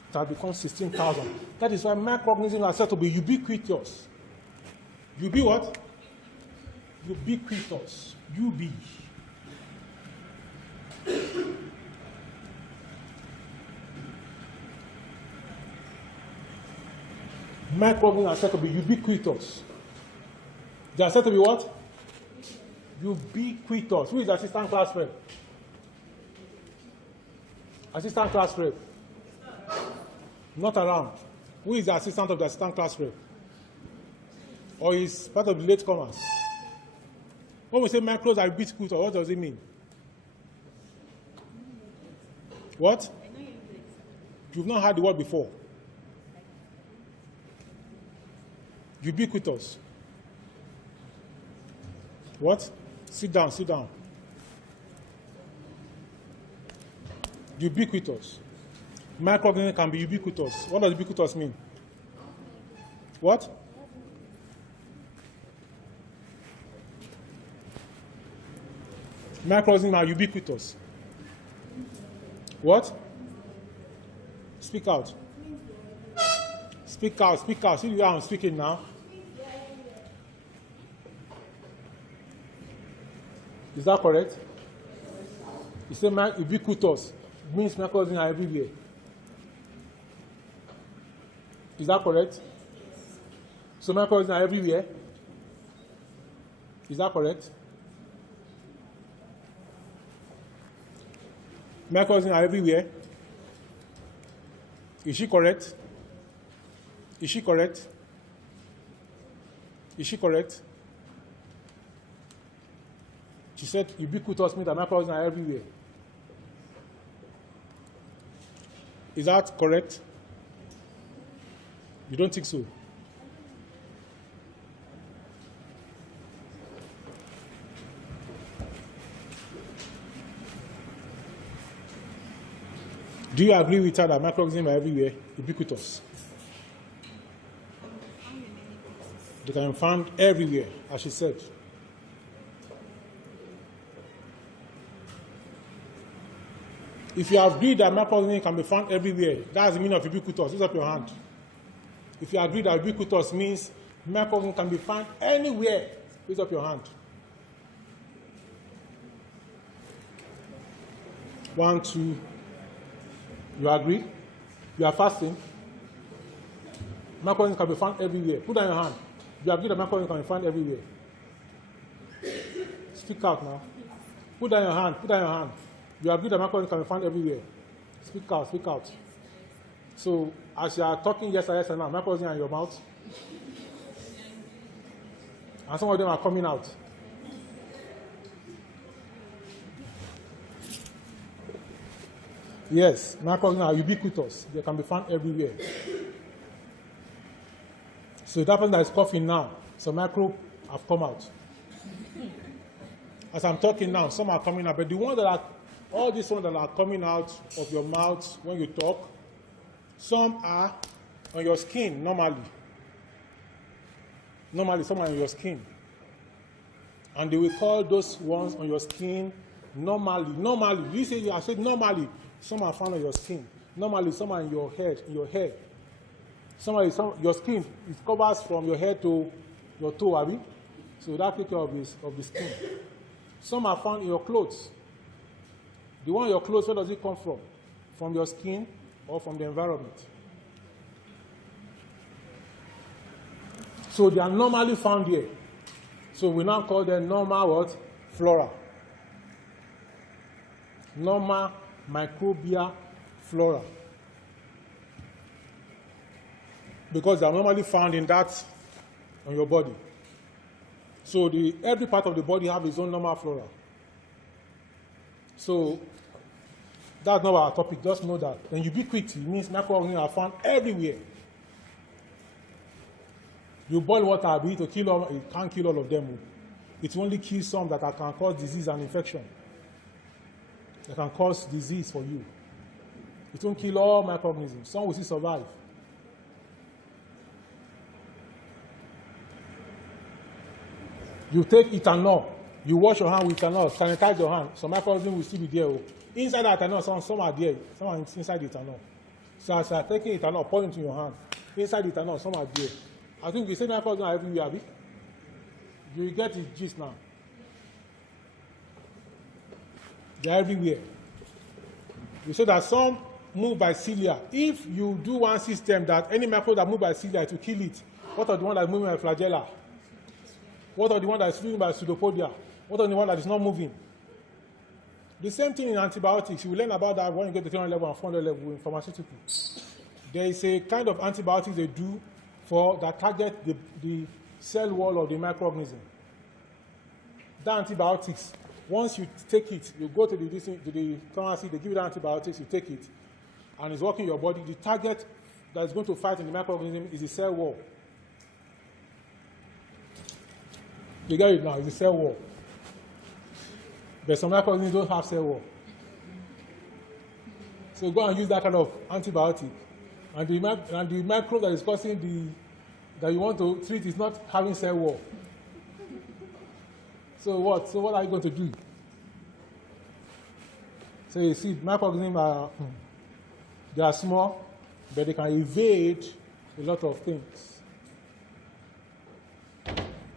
It has become 16,000. That is why microorganisms are said to be ubiquitous. What? Ubiquitous. UB. Microorganisms are said to be ubiquitous. They are said to be what? Ubiquitous. Who is the assistant class rep? Assistant class rep? Not around. Who is the assistant of the assistant class rep? Or is part of the latecomers? When we say microbes are ubiquitous, what does it mean? What? You've not heard the word before. Ubiquitous. What? Sit down, sit down. Ubiquitous. Microorganisms can be ubiquitous. What does ubiquitous mean? What? Microorganisms are ubiquitous. What? Speak out. Speak out, speak out. See how I'm speaking now? Is that correct? You say ubiquitous. It means microorganisms are everywhere. Is that correct? So microorganisms are everywhere. Is that correct? Microorganisms are everywhere. Is she correct? Is she correct? Is she correct? She said ubiquitous means that microorganisms are everywhere. Is that correct? You don't think so? Do you agree with her that microorganisms are everywhere, ubiquitous? They can be found everywhere, as she said. If you agree that microorganisms can be found everywhere, that's the meaning of ubiquitous. Raise up your hand. If you agree that ubiquitous means microorganisms can be found anywhere, raise up your hand. 1, 2. You agree? You are fasting? Microorganisms can be found everywhere. Put down your hand. You agree that microorganisms can be found everywhere? Speak out now. Put down your hand. Put down your hand. You agree that microorganisms can be found everywhere? Speak out. Speak out. So, as you are talking yes and now, microorganisms are in your mouth. And some of them are coming out. Yes, microorganisms are ubiquitous. They can be found everywhere. So that person that is coughing now, some microbes have come out. As I'm talking now, some are coming out. But the ones that are, all these ones that are coming out of your mouth when you talk, some are on your skin normally. Normally, some are on your skin. And they will call those ones on your skin normally. Normally, you say, I said normally. Some are found on your skin. Normally, some are in your head, in your hair. Your skin, it covers from your head to your toe, Abby. So that takes care of the skin. Some are found in your clothes. The one in your clothes, where does it come from? From your skin or from the environment? So they are normally found here. So we now call them normal what? Flora. Normal microbial flora. Because they are normally found in that on your body. So every part of the body has its own normal flora. So that's not our topic, just know that. And ubiquity means microorganisms are found everywhere. You boil water, be to kill all, it can't kill all of them. It only kills some that can cause disease and infection. That can cause disease for you. It won't kill all microorganisms. Some will still survive. You take ethanol, you wash your hand with ethanol, sanitize your hand. Some microorganisms will still be there. Inside the ethanol, some are there. Some are inside the ethanol. So as you are taking ethanol, pour into your hand. Inside the ethanol, some are there. I think we say microorganisms are everywhere, Abi. You get the gist now. They are everywhere. You say that some move by cilia. If you do one system that any microbe that move by cilia to kill it, what are the one that is moving by flagella? What are the one that is moving by pseudopodia? What are the one that is not moving? The same thing in antibiotics. You will learn about that when you get to 300 level and 400 level in pharmaceuticals. There is a kind of antibiotics they do for that target the cell wall of the microorganism. That antibiotics, once you take it, you go to the pharmacy, they give you the antibiotics, you take it, and it's working in your body. The target that is going to fight in the microorganism is the cell wall. You get it now, it's the cell wall. But some microorganisms don't have cell wall. So go and use that kind of antibiotic. And the microbe that is causing that you want to treat is not having cell wall. So what? So what are you going to do? So you see, microorganisms they are small, but they can evade a lot of things.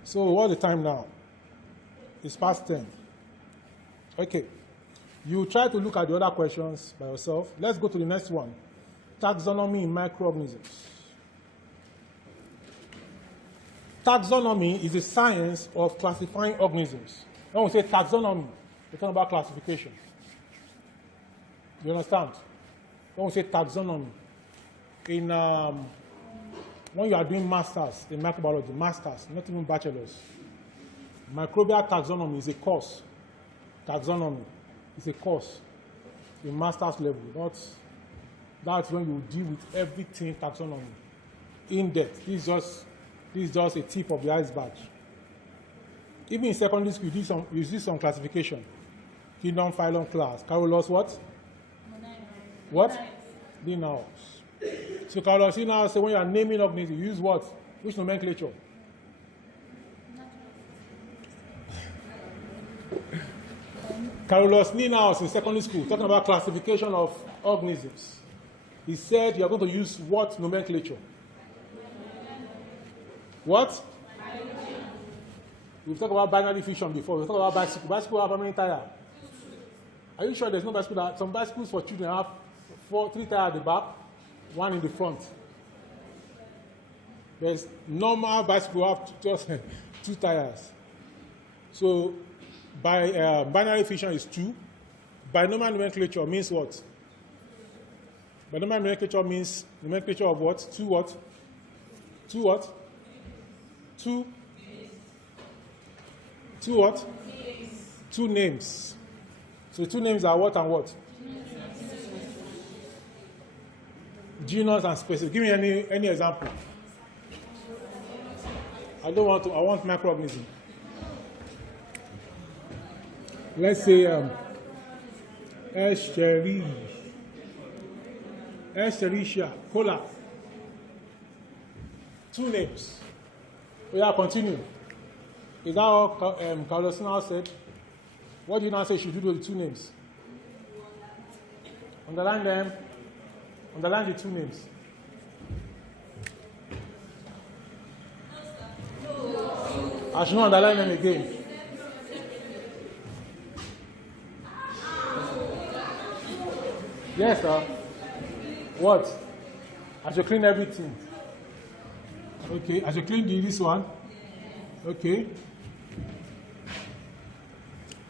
So what's the time now? It's past 10. Okay. You try to look at the other questions by yourself. Let's go to the next one. Taxonomy in microorganisms. Taxonomy is the science of classifying organisms. When we say taxonomy, we're talking about classification. You understand? When we say taxonomy, when you are doing masters in microbiology, masters, not even bachelors, microbial taxonomy is a course. Taxonomy is a course in master's level. That's when you deal with everything taxonomy in depth. This is just a tip of the iceberg. Even in secondary school, you do some classification. Kingdom, phylum, class. Carolus, what? What? Linnaeus. So Carolus Linnaeus say when you are naming organisms, you use what? Which nomenclature? Carolus Linnaeus in secondary school, talking about classification of organisms. He said you are going to use what nomenclature? What? We've talked about binary fission before. We've talked about bicycle. Bicycle have how many tires? Are you sure there's no bicycle that some bicycles for children have 3 tires at the back, 1 in the front? There's normal bicycle have just 2 tires. So by binary fission is 2. Binomial nomenclature means what? Binomial nomenclature means nomenclature of what? 2 what? 2 what? 2 what? 2 names. So 2 names are what and what? Genus and species. Give me any example. I want microorganism. Let's say Escherichia coli. 2 names. We are continue. Is that all Carlos now said? What do you now say should do with the 2 names? Underline them. Underline the 2 names. I should not underline them again. Yes, sir. What? I should clean everything. Okay, I should clean this one. Okay.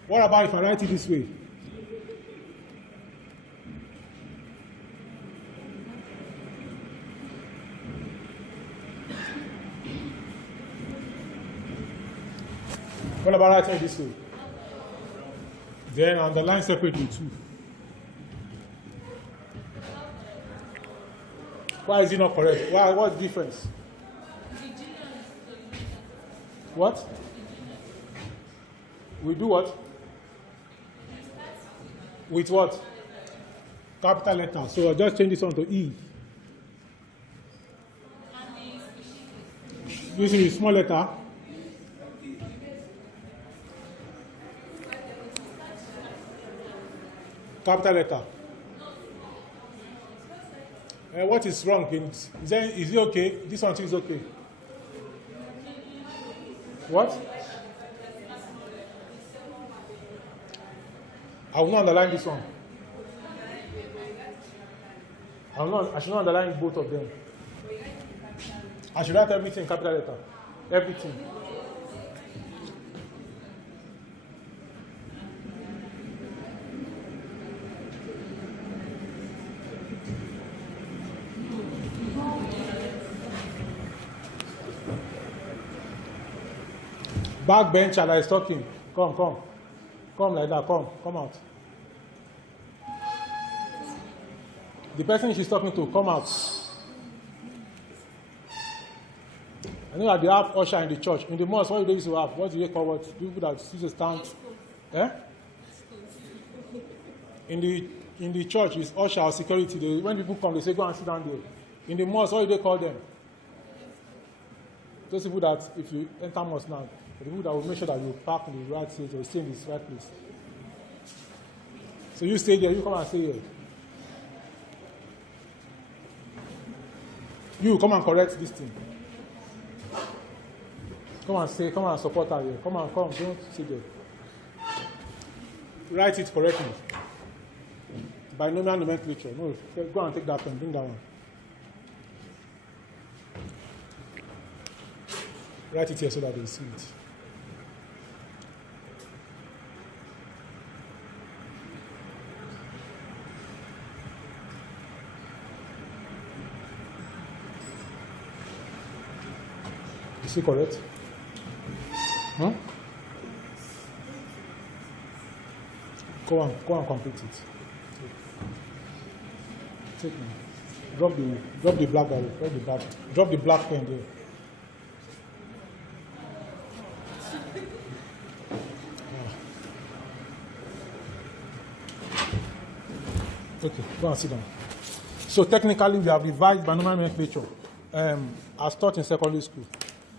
What about if I write it this way? What about writing it this way? Then underline separately too. Why is it not correct? What's the difference? What? We do what? With what? Capital letter. So I'll just change this one to E. Using a small letter. Capital letter. What is wrong? Is it okay? This one too is okay. What? I will not underline this one. I should not underline both of them. I should write everything in capital letter. Everything. Backbencher that is talking. Come. Come like that. Come out. The person she's talking to, come out. I know that they have usher in the church. In the mosque, what do they used to have? What do they call what? People that used to stand. Eh? In the church, it's usher or security. When people come, they say, go and sit down there. In the mosque, what do they call them? Those people that, if you enter mosque now, the people that will make sure that you park in the right place or stay in this right place. So you stay there, you come and stay here. You come and correct this thing. Come and support her here. Come, don't sit there. Write it correctly. Binomial nomenclature. No, go and take that pen, bring that one. Write it here so that they see it. Is it correct? Huh? Go and complete it. Take me. Drop the black arrow. Drop the black pen there. Okay, go and sit down. So technically, we have revised binomial nomenclature as taught in secondary school.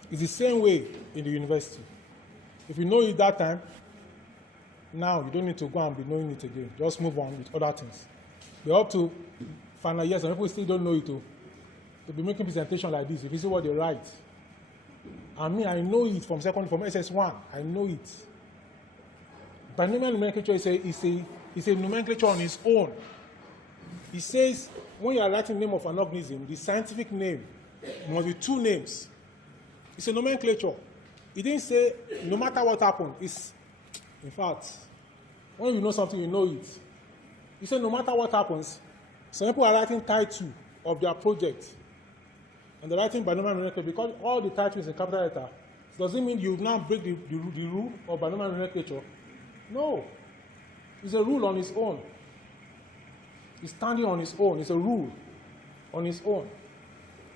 It's the same way in the university. If you know it that time, now you don't need to go and be knowing it again. Just move on with other things. We're up to final years, and people still don't know it. They'll be making presentation like this. If you see what they write, I know it from SS1. I know it. Binomial nomenclature is a nomenclature on its own. It says when you are writing the name of an organism, the scientific name must be two names. It's a nomenclature. It didn't say no matter what happened. In fact, when you know something, you know it. You say no matter what happens. Some people are writing title of their project, and they're writing binomial nomenclature because all the titles in capital letter. Does it mean you now break the rule of binomial nomenclature? No. It's a rule on its own. It's standing on its own. It's a rule on its own.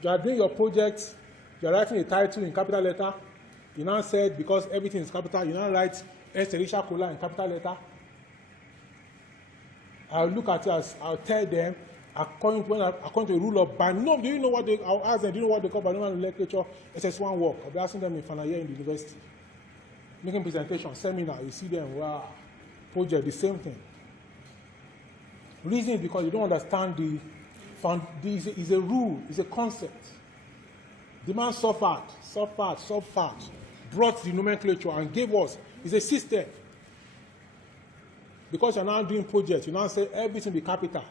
You are doing your project, you are writing a title in capital letter. You now said because everything is capital, you now write Escherichia coli in capital letter. I'll look at it as I'll tell them according to the rule of binomial. I'll ask them, do you know what they call binomial nomenclature? SS1 work. I'll be asking them in final year in the university. Making presentation, seminar, you see them, wow, project, the same thing. Reason is because you don't understand is a rule, it's a concept. The man suffered, brought the nomenclature and gave us. It's a system. Because you're now doing projects, you now say everything be capital.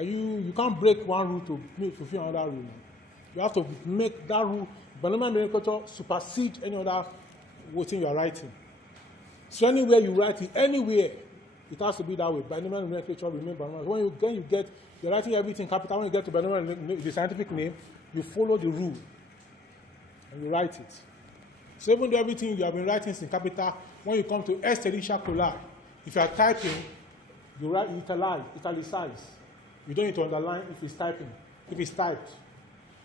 You can't break one rule to fulfill another rule. You have to make that rule, binomial nomenclature supersede any other thing you are writing. So anywhere you write it, anywhere, it has to be that way. Binomial nomenclature remains binomial. When you're writing everything capital. When you get to binomial, the scientific name, you follow the rule and you write it. So even though everything you have been writing is in capital, when you come to Escherichia coli, if you are typing, you write italicize. You don't need to underline if it's typing, if it's typed.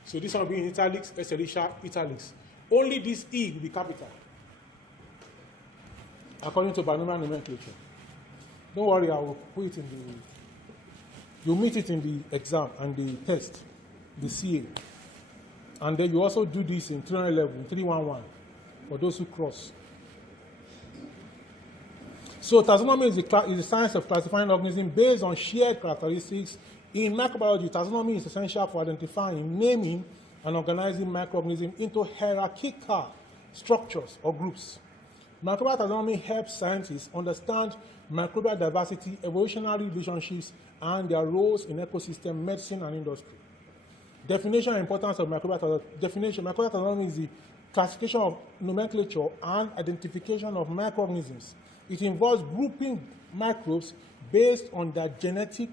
So this one will be in italics, Escherichia, italics. only this E will be capital, according to binomial nomenclature. Don't worry, I will put it in the, you'll meet it in the exam and the test, the CA. And then you also do this in 311, 311, for those who cross. So taxonomy is the science of classifying organisms based on shared characteristics. In microbiology, taxonomy is essential for identifying, naming, and organizing microorganisms into hierarchical structures or groups. Microbial taxonomy helps scientists understand microbial diversity, evolutionary relationships, and their roles in ecosystem, medicine, and industry. Definition and importance of microbial definition. Microbial taxonomy is the classification of nomenclature and identification of microorganisms. It involves grouping microbes based on their genetic,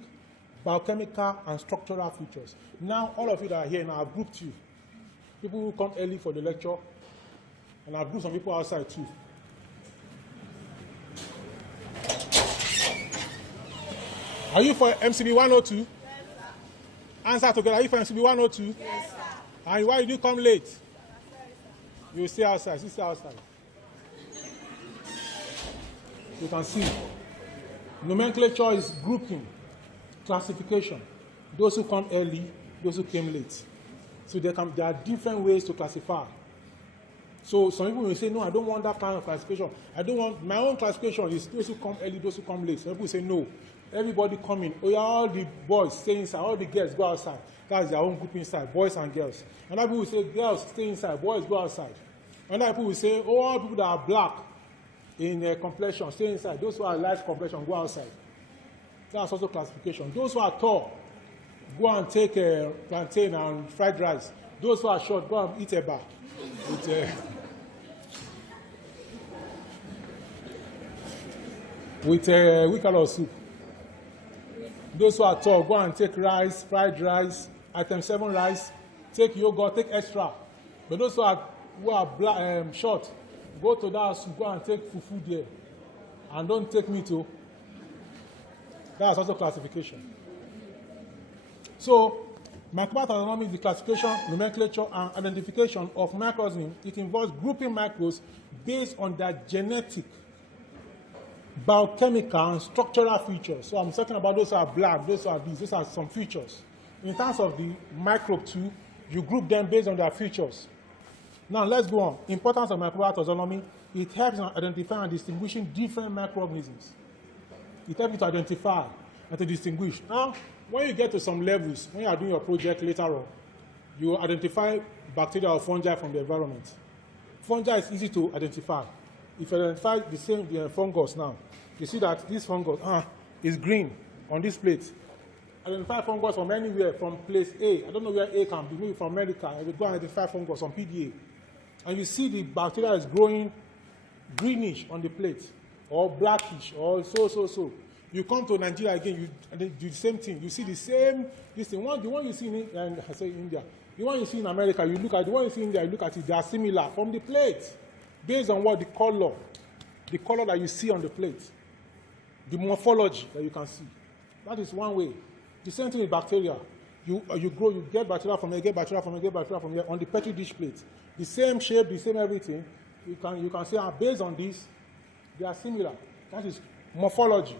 biochemical, and structural features. Now, all of you that are here now, I've grouped you. People who come early for the lecture, and I've grouped some people outside too. Are you for MCB 102? Yes, sir. Answer together. Are you for MCB 102? Yes, sir. And why did you come late? Yes, sir. You stay outside. You stay outside. You can see. Nomenclature is grouping, classification. Those who come early, those who came late. So there are different ways to classify. So some people will say, no, I don't want that kind of classification. I don't want, my own classification is those who come early, those who come late. Some people say, no, everybody come in. Oh, yeah, all the boys stay inside, all the girls go outside. That's their own group inside, boys and girls. And other people will say, girls stay inside, boys go outside. And other people will say, oh, all people that are black in complexion stay inside. Those who are light complexion go outside. That's also classification. Those who are tall go and take plantain and fried rice. Those who are short go and eat a bar with what kind of soup. Those who are tall go and take rice, fried rice, item 7 rice, take yogurt, take extra. But those who are short, go to that soup, go and take fufu there. And don't take me to. That's also classification. So, microbial taxonomy is the classification, nomenclature, and identification of microorganisms. It involves grouping microbes based on their genetic, biochemical, and structural features. So I'm talking about those who are black, those who are these. These are some features. In terms of the microbe too, you group them based on their features. Now let's go on. Importance of microbial taxonomy. It helps in identifying and distinguishing different microorganisms. It helps you to identify and to distinguish. Now, when you get to some levels, when you are doing your project later on, you identify bacteria or fungi from the environment. Fungi is easy to identify. If you identify the fungus now, you see that this fungus is green on this plate. Identify fungus from anywhere, from place A. I don't know where A can be, maybe from America. I will go and identify fungus on PDA. And you see the bacteria is growing greenish on the plate, or blackish, or so. You come to Nigeria again, you do the same thing. You see the same, this thing. The one you see in India, the one you see in America, you look at the one you see in India, you look at it, they are similar from the plate, based on what the color that you see on the plate, the morphology that you can see. That is one way. The same thing with bacteria. You grow, you get bacteria from here, get bacteria from here on the petri dish plate. The same shape, the same everything. You can say, based on this, they are similar. That is morphology.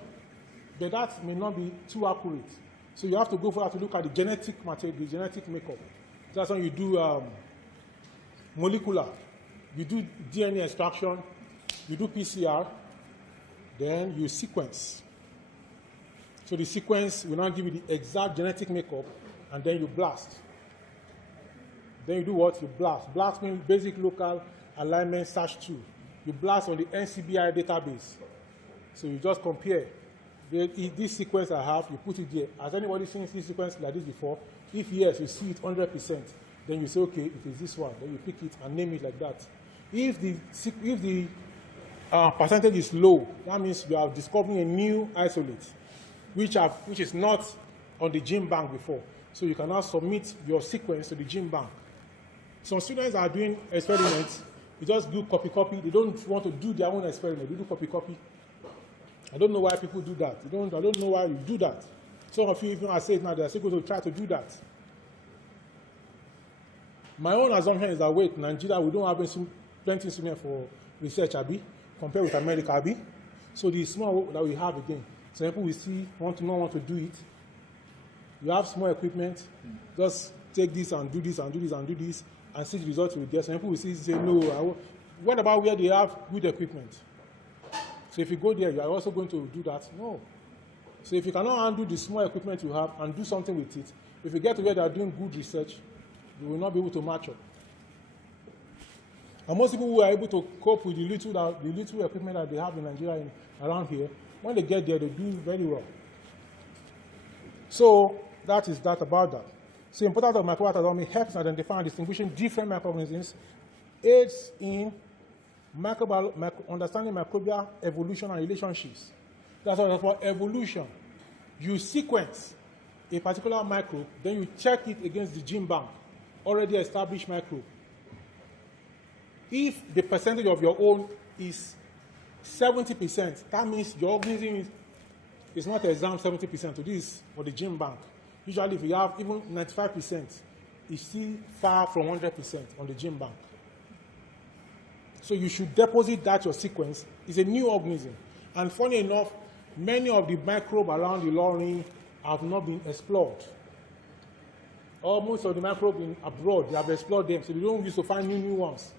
But that may not be too accurate. So you have to go for that to look at the genetic material, the genetic makeup. That's when you do molecular. You do DNA extraction, you do PCR, then you sequence. So the sequence will now give you the exact genetic makeup, and then you blast. Then you do what? You blast. Blast means basic local alignment search tool. You blast on the NCBI database. So you just compare. This sequence I have, you put it there. Has anybody seen this sequence like this before? If yes, you see it 100%. Then you say, okay, it is this one. Then you pick it and name it like that. If the percentage is low, that means you are discovering a new isolate, which is not on the gene bank before. So you can now submit your sequence to the gene bank. Some students are doing experiments. You just do copy. They don't want to do their own experiment. They do copy. I don't know why people do that. I don't know why you do that. Some of you, even I say it now, they are still going to try to do that. My own assumption is that, wait, Nigeria, we don't have plenty instruments for research, Abi, compared with America, Abi. So the small that we have again, some people we see want to do it. You have small equipment, just take this and do this and do this and do this, and see the results we get. Some people will say, no, what about where they have good equipment? So if you go there, you are also going to do that? No. So if you cannot handle the small equipment you have and do something with it, if you get to where they are doing good research, you will not be able to match up. And most people who are able to cope with the little equipment that they have in Nigeria around here, when they get there, they do very well. So that is that about that. So importance of microbial taxonomy helps identify and distinguishing different microorganisms, aids in understanding microbial evolution and relationships. That's what it's for evolution. You sequence a particular microbe, then you check it against the gene bank, already established microbe. If the percentage of your own is 70%, that means your organism is not examined 70% to this for the gene bank. Usually if you have even 95%, it's still far from 100% on the gene bank. So you should deposit that your sequence is a new organism. And funny enough, many of the microbes around the Lorin have not been explored. Most of the microbes abroad, they have explored them, so they don't use to find new ones.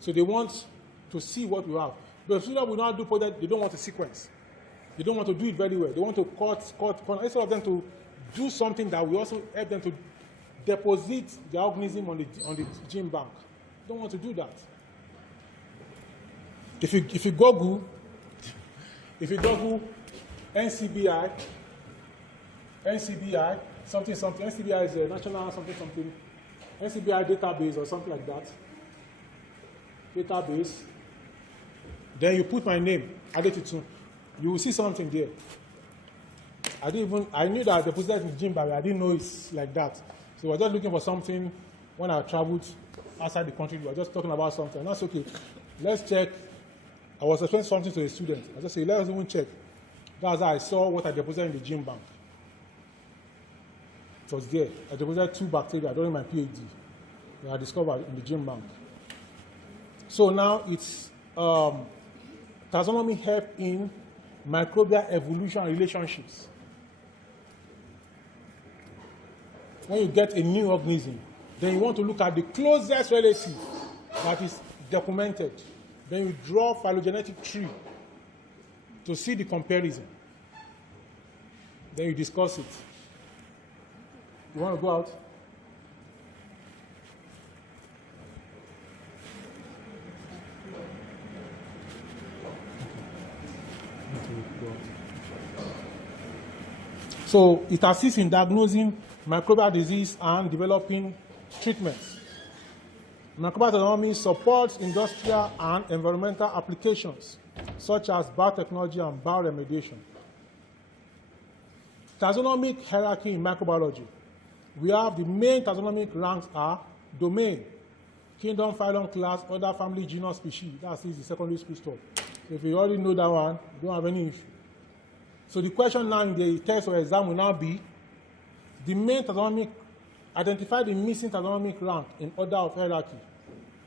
So they want to see what we have. But if students will not do project, they don't want to sequence. They don't want to do it very well. They want to cut. Instead of them to do something that will also help them to deposit the organism on the gene bank. They don't want to do that. If you Google NCBI, something, NCBI is a national something, NCBI database or something like that. Database. Then you put my name, Adetitun. You will see something there. I knew that I deposited in the gene bank, I didn't know it's like that. So I was just looking for something when I traveled outside the country. We were just talking about something. That's okay. Let's check. I was explaining something to a student. I just said, let's even check. That's how I saw what I deposited in the gene bank. It was there. I deposited 2 bacteria during my PhD that I discovered in the gene bank. So now it's taxonomy help in microbial evolution relationships. When you get a new organism, then you want to look at the closest relative that is documented. Then you draw phylogenetic tree to see the comparison. Then you discuss it. You want to go out? So it assists in diagnosing microbial disease and developing treatments. Microbial taxonomy supports industrial and environmental applications, such as biotechnology and bioremediation. Taxonomic hierarchy in microbiology. We have the main taxonomic ranks are domain, kingdom, phylum, class, order, family, genus, species. That's the secondary school stuff. If you already know that one, you don't have any issue. So the question now in the test or exam will now be, the main taxonomic, identify the missing taxonomic rank in order of hierarchy.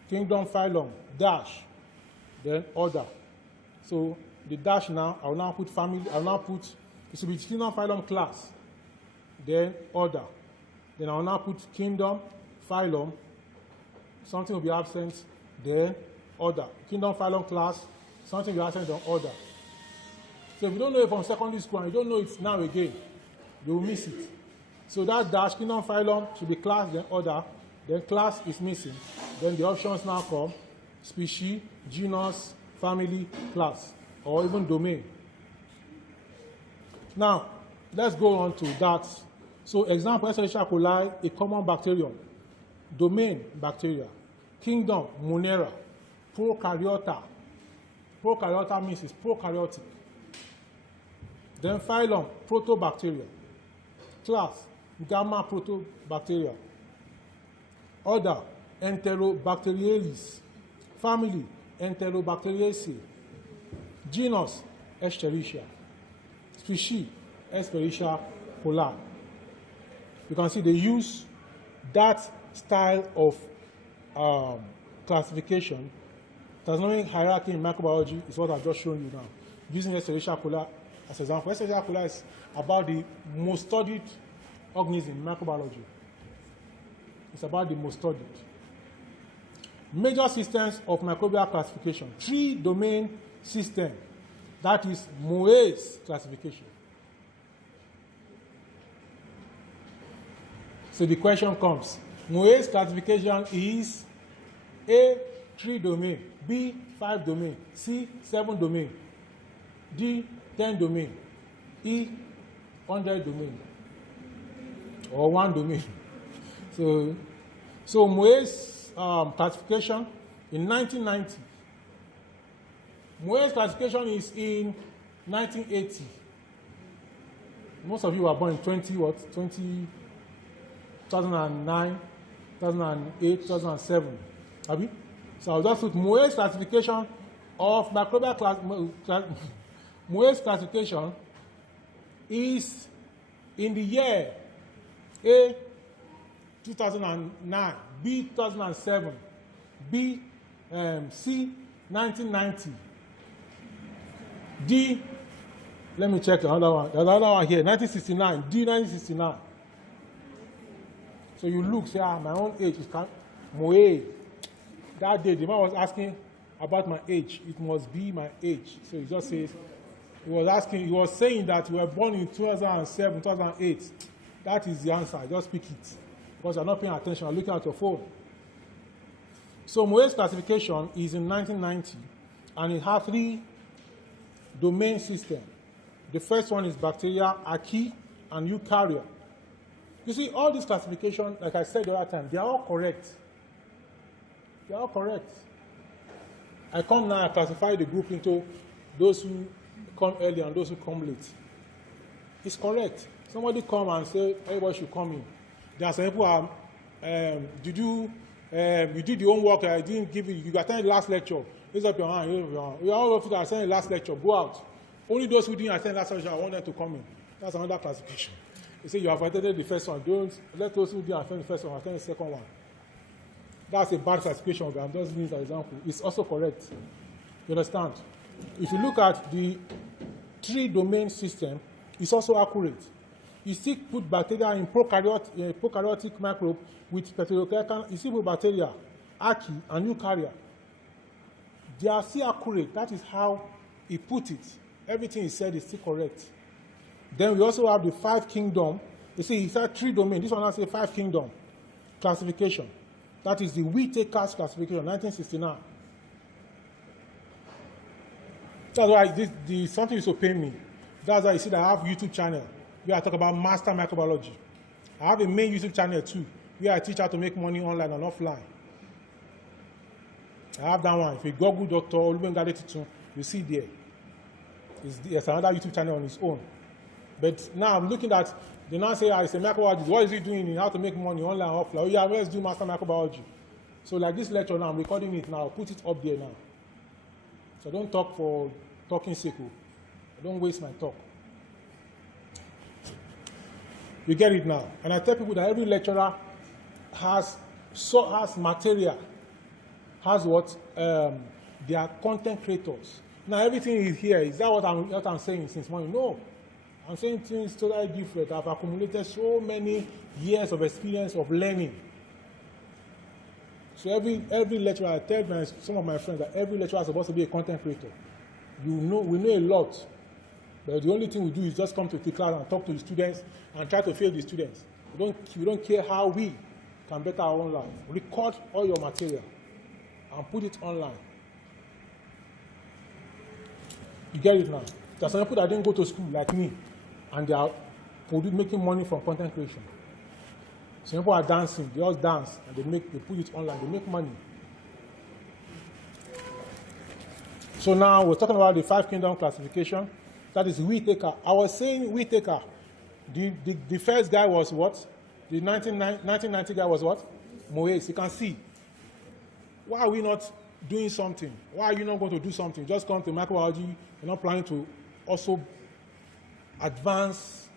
Kingdom, phylum, dash, then order. So the dash now, I will now put family, I will now put, it will be kingdom, phylum, class, then order. Then I will now put kingdom, phylum, something will be absent, then order. Kingdom, phylum, class, something will be absent, then order. So if you don't know it from secondary school and you don't know it now again, you will miss it. So that dash, kingdom, phylum, should be class, then order. Then class is missing. Then the options now come, species, genus, family, class, or even domain. Now, let's go on to that. So example, Escherichia coli, a common bacterium. Domain, bacteria. Kingdom, Monera. Prokaryota. Prokaryota means it's prokaryotic. Then phylum, Protobacteria. Class, Gamma Protobacteria. Order, Enterobacteriales. Family, Enterobacteriaceae. Genus, Escherichia. Species, Escherichia coli. You can see they use that style of classification, taxonomic hierarchy in microbiology, is what I've just shown you now. Using Escherichia coli as an example. Escherichia coli is about the most studied organism in microbiology. It's about the most studied. Major systems of microbial classification. 3-domain system. That is Moe's classification. So the question comes. Moe's classification is A, 3-domain, B, 5-domain, C, 7-domain, D, 10-domain, E, 100-domain, or 1-domain. So Moe's classification in 1990. Moe's classification is in 1980. Most of you were born in 2009, 2008, 2007. Have you? So I'll just put Moe's classification of microbial Moe's classification is in the year A, 2009, B, 2007, B, C, 1990, D, let me check another one. There's another one here, 1969, D, 1969. So you look, say, my own age is Moe. That day, the man was asking about my age. It must be my age. So he just says, he was saying that you were born in 2007, 2008. That is the answer. Just pick it. Because you're not paying attention, you're looking at your phone. So Moe's classification is in 1990, and it has 3-domain systems. The first one is bacteria, archaea, and eukarya. You see, all these classifications, like I said the other time, they are all correct. They are all correct. I come now and classify the group into those who come early and those who come late. It's correct. Somebody come and say, everybody should come in. There are some people you did the homework, I didn't give you attended the last lecture. Raise up your hand, raise up your hand. We all of you that attended the last lecture, go out. Only those who didn't attend last lecture, I want them to come in. That's another classification. They say you have attended the first one. Don't let those who didn't attend the first one attend the second one. That's a bad classification, but I'm just using as an example. It's also correct. You understand? If you look at the 3-domain system, it's also accurate. You still put bacteria in prokaryotic microbe with peterochemical. You still put bacteria, archaea, and eukarya. They are still accurate. That is how he put it. Everything he said is still correct. Then we also have the 5-kingdom. You see, he said 3-domain. This one has a 5-kingdom classification. That is the Whitaker's classification, 1969. That's why something is so paying me. That's why you see that I have a YouTube channel where I talk about master microbiology. I have a main YouTube channel too, where I teach how to make money online and offline. I have that one. If you Google Dr. Adetitun, you see there. It's another YouTube channel on its own. But now I'm looking at, they now say, it's a microbiologist. What is he doing in how to make money online and offline? Oh yeah, let's do master microbiology. So like this lecture now, I'm recording it now, put it up there now. So don't talk for talking sake. Don't waste my talk. You get it now. And I tell people that every lecturer has material, has what? They are content creators. Now everything is here. Is that what I'm saying since morning? No. I'm saying things totally different. I've accumulated so many years of experience of learning. So every lecturer, I tell some of my friends that every lecturer is supposed to be a content creator. We know a lot. But the only thing we do is just come to the class and talk to the students and try to fail the students. We don't care how we can better our own life. Record all your material and put it online. You get it now? There are some people that didn't go to school like me, and they are making money from content creation. Some people are dancing, they all dance, and they put it online, they make money. So now we're talking about the 5-kingdom classification. That is Whitaker. I was saying Whitaker. The first guy was what? The 1990 guy was what? Moe's. You can see. Why are we not doing something? Why are you not going to do something? Just come to microbiology. You're not planning to also advance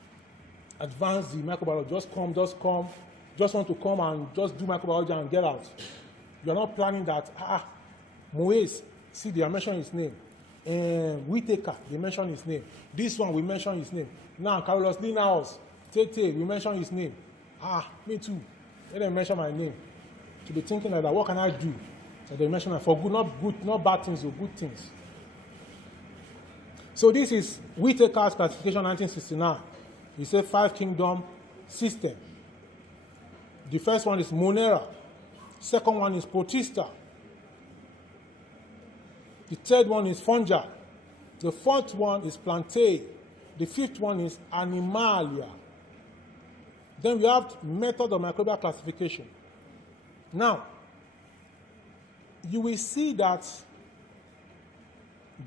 the microbiology. Just come. just want to come and just do microbiology and get out. You're not planning that, Moise, see, they are mentioning his name. Whitaker, they mention his name. This one, we mention his name. Now, Carlos Linnaeus, Tete, we mention his name. Me too. Let them mention my name. To be thinking like that, what can I do? So they mention it for good, not bad things, or good things. So this is Whitaker's classification 1969. He said 5 kingdom system. The first one is Monera. Second one is Protista. The third one is Fungi. The fourth one is Plantae. The fifth one is Animalia. Then we have method of microbial classification. Now, you will see that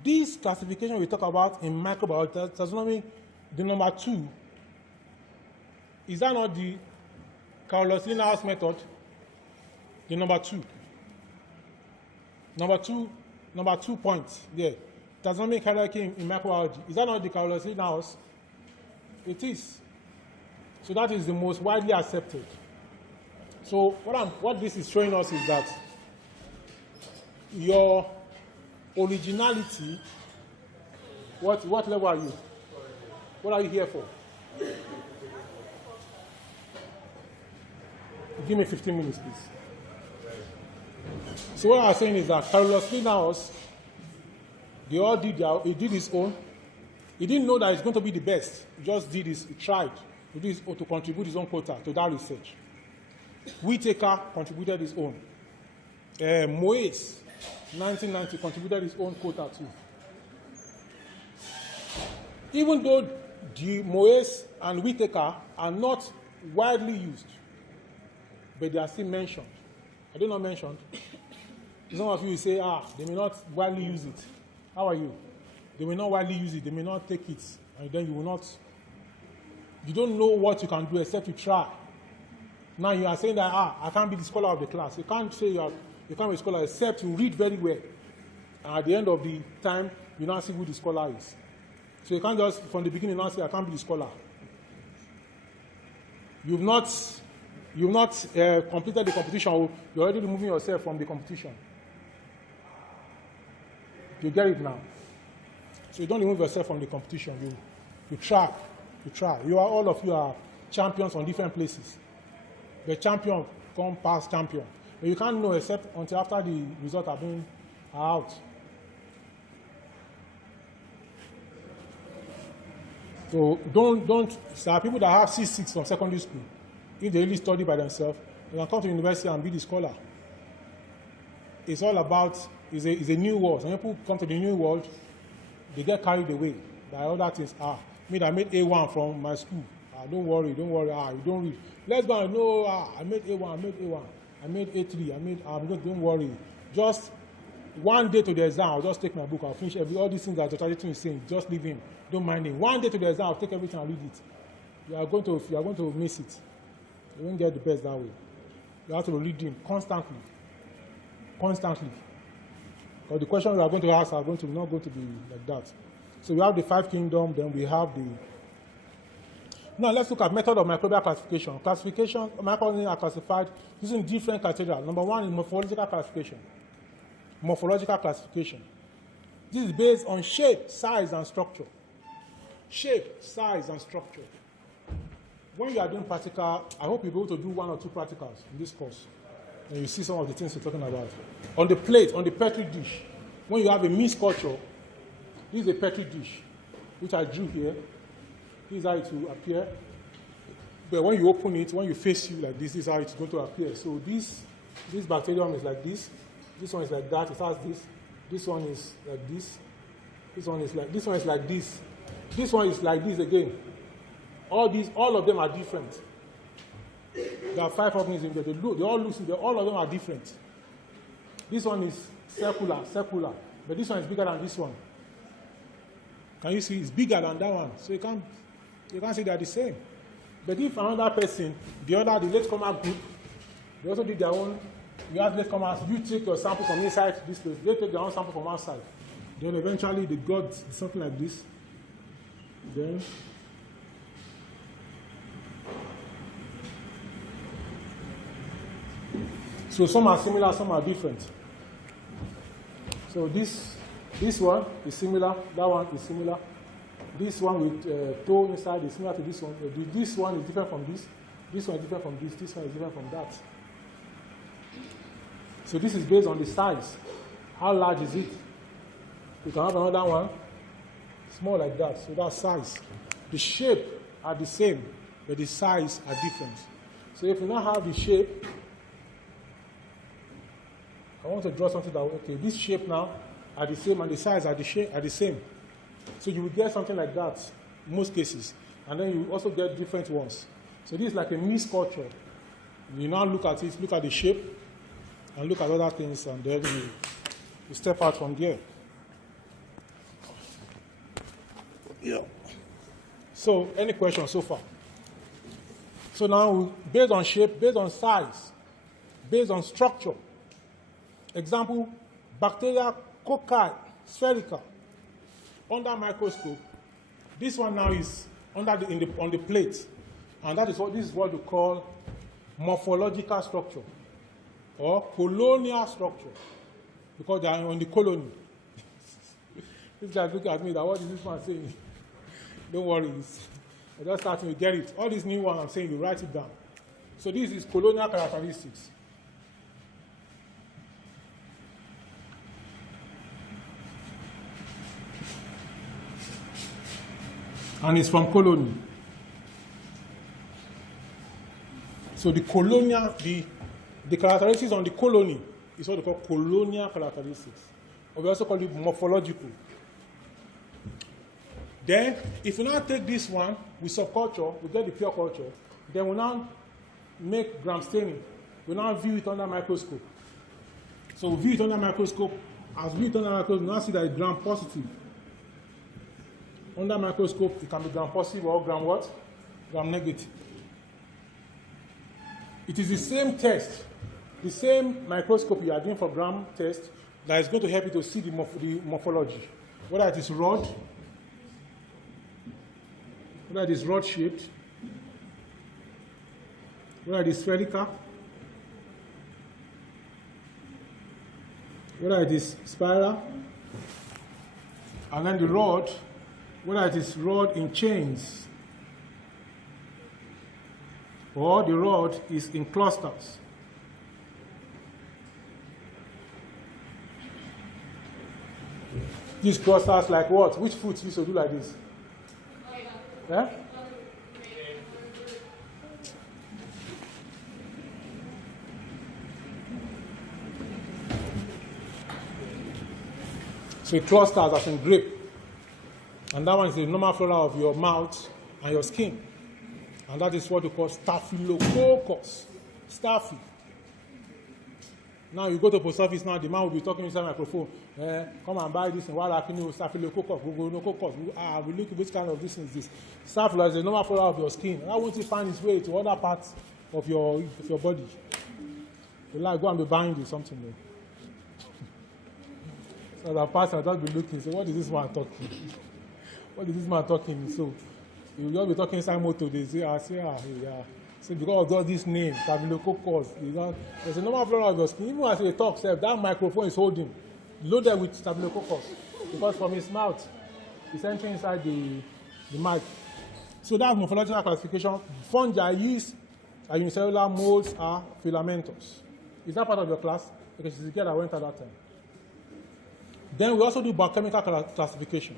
this classification we talk about in microbial taxonomy, the number 2, is that not the Carlos Linnaeus method? The number 2. Number 2 points there. Taxonomic hierarchy in microbiology. Is that not the Carlos Linnaeus? It is. So that is the most widely accepted. So what this is showing us is that your originality, what level are you? What are you here for? Give me 15 minutes, please. So what I'm saying is that Carlos Linnaeus, he did his own. He didn't know that it's going to be the best. He just did his, he tried to do his own, to contribute his own quota to that research. Whitaker contributed his own. Moise, 1990, contributed his own quota too. Even though the Moise and Whitaker are not widely used, but they are still mentioned. Are they not mentioned? Some of you will say, they may not widely use it. How are you? They may not widely use it, they may not take it, and then you don't know what you can do except you try. Now you are saying that, I can't be the scholar of the class. You can't say you can't be a scholar except you read very well. And at the end of the time, you now see who the scholar is. So you can't just, from the beginning, now say, I can't be the scholar. You've not completed the competition. You're already removing yourself from the competition. You get it now. So you don't remove yourself from the competition. You try. All of you are champions on different places. The champion come past champion. But you can't know except until after the results are out. So there are people that have C6 from secondary school. If they really study by themselves, they can come to university and be the scholar. It's all about, it's a new world. Some people come to the new world, they get carried away by other things. Me that made A1 from my school. Don't worry. You don't read. Let's go and know, I made A1. I made A3. Don't worry. Just one day to the exam, I'll just take my book. I'll finish all these things that Adetitun is saying. Just leave him. Don't mind him. One day to the exam, I'll take everything and read it. You are going to miss it. You won't get the best that way. You have to read him constantly. Because the questions you are going to ask are not going to be like that. So we have the 5 kingdoms, then we have the... Now let's look at method of microbial classification. Microorganisms are classified using different criteria. Number 1 is morphological classification. This is based on shape, size, and structure. When you are doing practical, I hope you'll be able to do 1 or 2 practicals in this course. And you see some of the things we're talking about. On the plate, on the Petri dish, when you have a mixed culture, this is a Petri dish, which I drew here. This is how it will appear. But when you open it, when you face you like this is how it's going to appear. So this bacterium is like this. This one is like that. It has this. This one is like this. This one is like this. This one is like this again. All of them are different. There are 5 organisms there. All of them are different. This one is circular, but this one is bigger than this one. Can you see? It's bigger than that one. So you can't say they are the same. But if another person, the latecomer group, they also did their own. You have latecomers, you take your sample from inside this place. They take their own sample from outside. Then eventually they got something like this. Then So some are similar, some are different. So this one is similar, that one is similar. This one with toe inside is similar to this one. This one is different from this one is different from this one is different from that. So this is based on the size. How large is it? You can have another one, small like that, so that's size. The shape are the same, but the size are different. So if you now have the shape, I want to draw something that, okay, this shape now are the same and the size are the same. So you will get something like that in most cases. And then you also get different ones. So this is like a mixed culture. You now look at it, look at the shape, and look at other things, and then you step out from there. Yeah. So, any questions so far? So now, based on shape, based on size, based on structure. Example, bacteria cocci, spherical. Under microscope, this one now is on the plate, and this is what we call morphological structure or colonial structure, because they are on the colony. If you look at me, that what is this man saying? Don't worry, I'm just starting to get it. All these new ones I'm saying, you write it down. So this is colonial characteristics. And it's from colony. So the colonial, the characteristics on the colony is what we call colonial characteristics. Or we also call it morphological. Then, if we now take this one with subculture, we get the pure culture, then we now make gram staining. We now view it under microscope. So we view it under microscope. As we view it under microscope, we now see that it's gram positive. Under microscope, it can be gram positive or gram what? Gram negative. It is the same test, the same microscope you are doing for gram test that is going to help you to see the morphology. Whether it is rod, whether it is rod-shaped, whether it is spherical, whether it is spiral, and then the rod, whether it is rod in chains or the rod is in clusters. These clusters like what? Which fruits used to do like this? Yeah? So clusters as in grape. And that one is the normal flora of your mouth and your skin. And that is what we call staphylococcus. Staphy. Now you go to post office now, the man will be talking inside the microphone. Come and buy this and what happened to staphylococcus? We look at which kind of this is this. Staphylococcus is the normal flora of your skin. How won't it find its way to other parts of your body? You like go and be buying this something there. So the pastor just be looking, so what is this man talking? What is this man talking? So you just be talking inside motor, they say, yeah. So because of all these names, staphylococcus, there's a normal flora of your skin. Even as he talks, that microphone is holding, loaded with staphylococcus, because from his mouth, it's entering inside the mic. So that's morphological classification. Fungi, yeast, are unicellular, molds are filamentous. Is that part of your class? Because it's the girl that went at that time. Then we also do biochemical classification.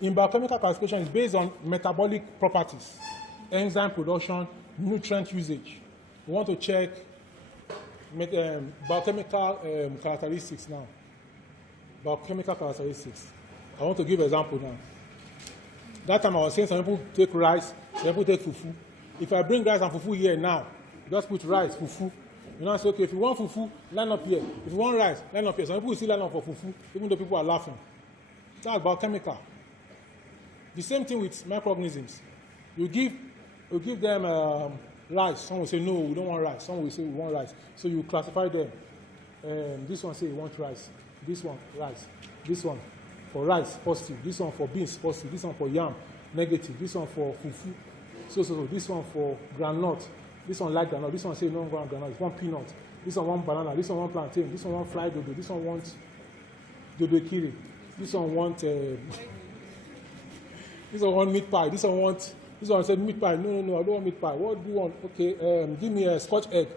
In biochemical classification, it's based on metabolic properties, enzyme production, nutrient usage. We want to check biochemical characteristics now. Biochemical characteristics. I want to give an example now. That time I was saying some people take rice, some people take fufu. If I bring rice and fufu here now, just put rice, fufu. You know, I say, okay, if you want fufu, line up here. If you want rice, line up here. Some people will still line up for fufu, even though people are laughing. That's biochemical. The same thing with microorganisms. You give them rice. Some will say, no, we don't want rice. Some will say, we want rice. So you classify them. This one say, we want rice. This one, rice. This one for rice, positive. This one for beans, positive. This one for yam, negative. This one for fufu. So. This one for groundnut, This one like granite. This one say no want granite. This one peanut. This one want banana. This one want plantain. This one want fly dodo. This one want dodo kiri. This one want this one want meat pie. This one said meat pie. No, I don't want meat pie. What do you want? Okay, give me a Scotch egg.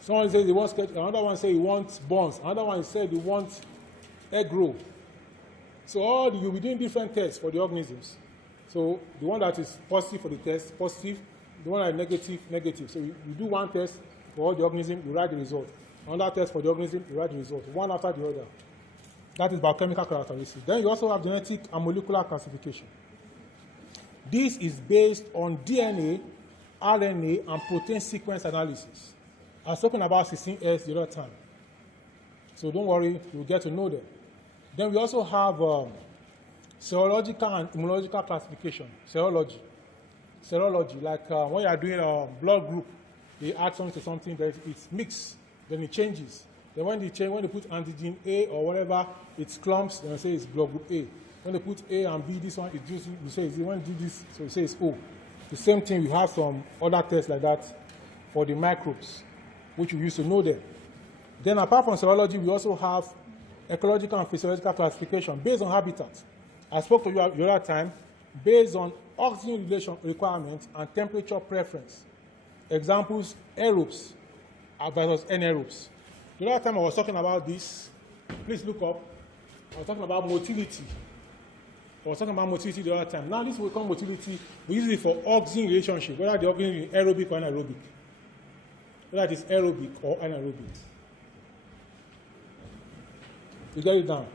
Someone says he wants Scotch egg. Another one says he wants buns. Another one said he wants egg roll. So you'll be doing different tests for the organisms. So the one that is positive for the test, positive. The one that is negative, negative. So you do one test for all the organisms, you write the result. Another test for the organism, you write the result. One after the other. That is biochemical characteristics. Then you also have genetic and molecular classification. This is based on DNA, RNA, and protein sequence analysis. I was talking about 16S the other time. So don't worry, you'll get to know them. Then we also have serological and immunological classification. Serology, like when you are doing a blood group, they add something to something, that it's mixed, then it changes. Then when they put antigen A or whatever, it clumps, then they say it's blood group A. When they put A and B, this one is juicy, you say, when you do this, so you say it's O. The same thing, we have some other tests like that for the microbes, which we used to know them. Then apart from serology, we also have ecological and physiological classification based on habitat. I spoke to you the other time, based on oxygen relation requirements and temperature preference. Examples, aerobes versus anaerobes. The other time I was talking about this, please look up, I was talking about motility. The other time. Now this will become motility, we use it for oxygen relationship, whether the organism is aerobic or anaerobic. Whether it is aerobic or anaerobic. You get it down.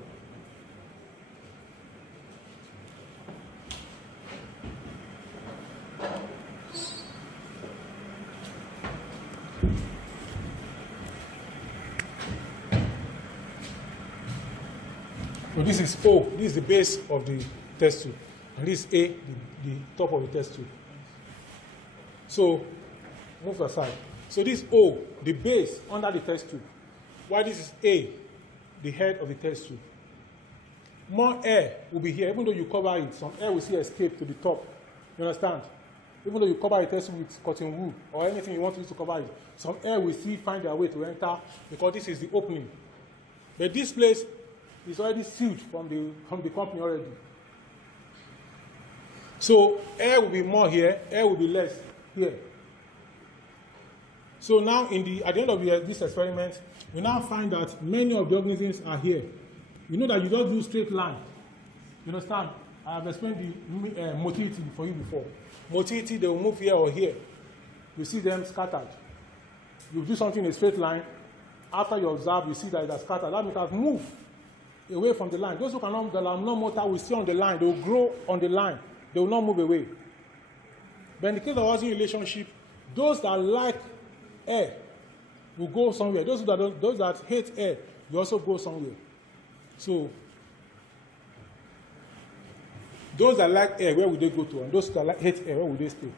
So this is O, this is the base of the test tube. And this is A, the top of the test tube. So, move aside. So this is O, the base under the test tube. While this is A, the head of the test tube. More air will be here, even though you cover it. Some air will still escape to the top. You understand? Even though you cover the test tube with cotton wool or anything you want to use to cover it, some air will still find their way to enter because this is the opening. But this place is already sealed from the company already. So air will be more here, air will be less here. So now at the end of this experiment, we now find that many of the organisms are here. You know that you don't do straight line. You understand? I have explained the motility for you before. Motility, they will move here or here. You see them scattered. You do something in a straight line. After you observe, you see that it has scattered. That means it has moved away from the line. Those who cannot, the lamina motor will stay on the line. They will grow on the line. They will not move away. But in the case of housing relationship, those that like air will go somewhere. Those that hate air, they also go somewhere. So, those that like air, where would they go to? And those that hate air, where would they stay?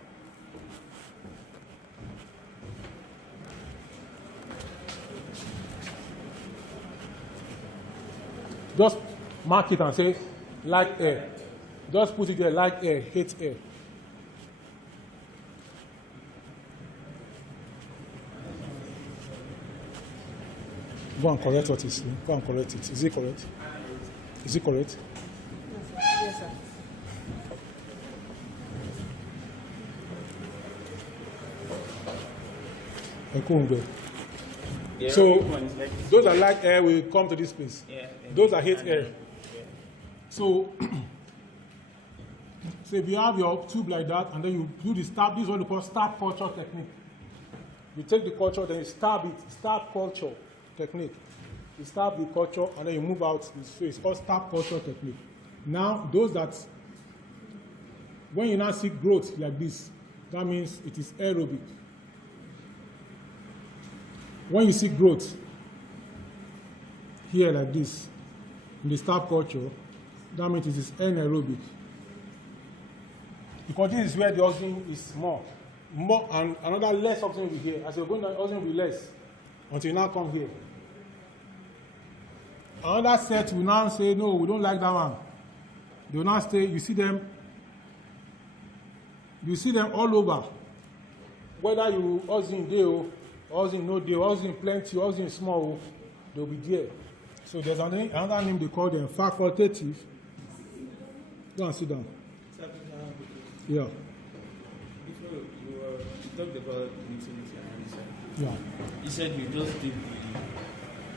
Just mark it and say, like air. Just put it there, like air, hate air. Go and correct what is. Go and correct it. Is it correct? Is it correct? Yes, sir. Yeah, so those that like air will come to this place. Yeah, those that hate air. Yeah. So if you have your tube like that and then you do the stab, this is what we call stab culture technique. You take the culture, then you stab it, stab culture technique. You stab the culture and then you move out. It's called stab culture technique. Now, those that, when you now see growth like this, that means it is aerobic. When you see growth here like this, in the stab culture, that means it is anaerobic. Because this is where the oxygen is more and another less oxygen will be here. As you're going down, oxygen will be less until you now come here. Another set will now say, no, we don't like that one. They will now stay, you see them all over. whether you us in day, us in no day, us in plenty, us in small, they'll be there. So there's another name they call them facultative. Go and sit down. Yeah. Before you talked about utility analysis. Yeah. You said you just did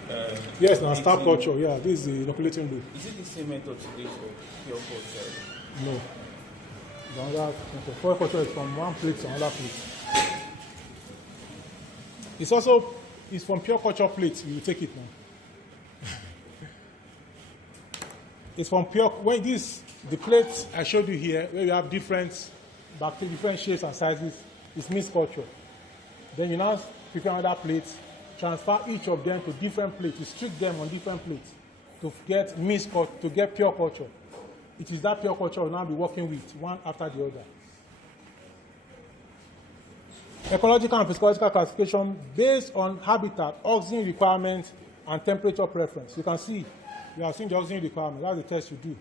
the. Yes, now staff culture. Yeah, this is the inoculating loop. Is it the same method today for pure culture? No. The other pure culture is from one plate to another plate. It's from pure culture plate. You will take it now. It's from pure. When the plates I showed you here, where you have different bacteria, different shapes and sizes, is mixed culture. Then you now prepare another plate, transfer each of them to different plates, to stick them on different plates to get mixed culture, to get pure culture. It is that pure culture we'll now be working with, one after the other. Ecological and physiological classification based on habitat, oxygen requirements, and temperature preference. You can see, you have seen the oxygen requirement. That's the test you do.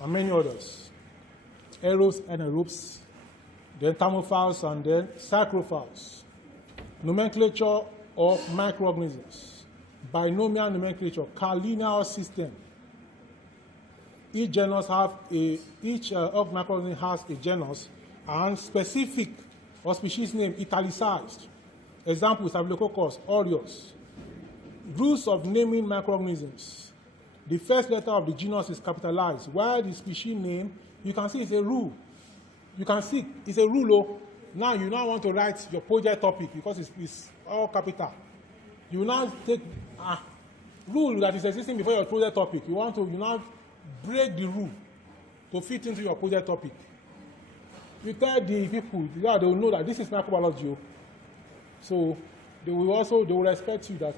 And many others. Aerobes, anaerobes, then thermophiles, and then psychrophiles. Nomenclature of microorganisms. Binomial nomenclature, collinear system. Each genus each of microorganisms has a genus and specific or species name italicized. Example, Staphylococcus aureus. Rules of naming microorganisms. The first letter of the genus is capitalized, while the species name, you can see it's a rule. You can see it's a rule. Oh. Now you now want to write your project topic because it's all capital. You now take a rule that is existing before your project topic. You now break the rule to fit into your project topic. You tell the people, yeah, they will know that this is microbiology. So they will respect you that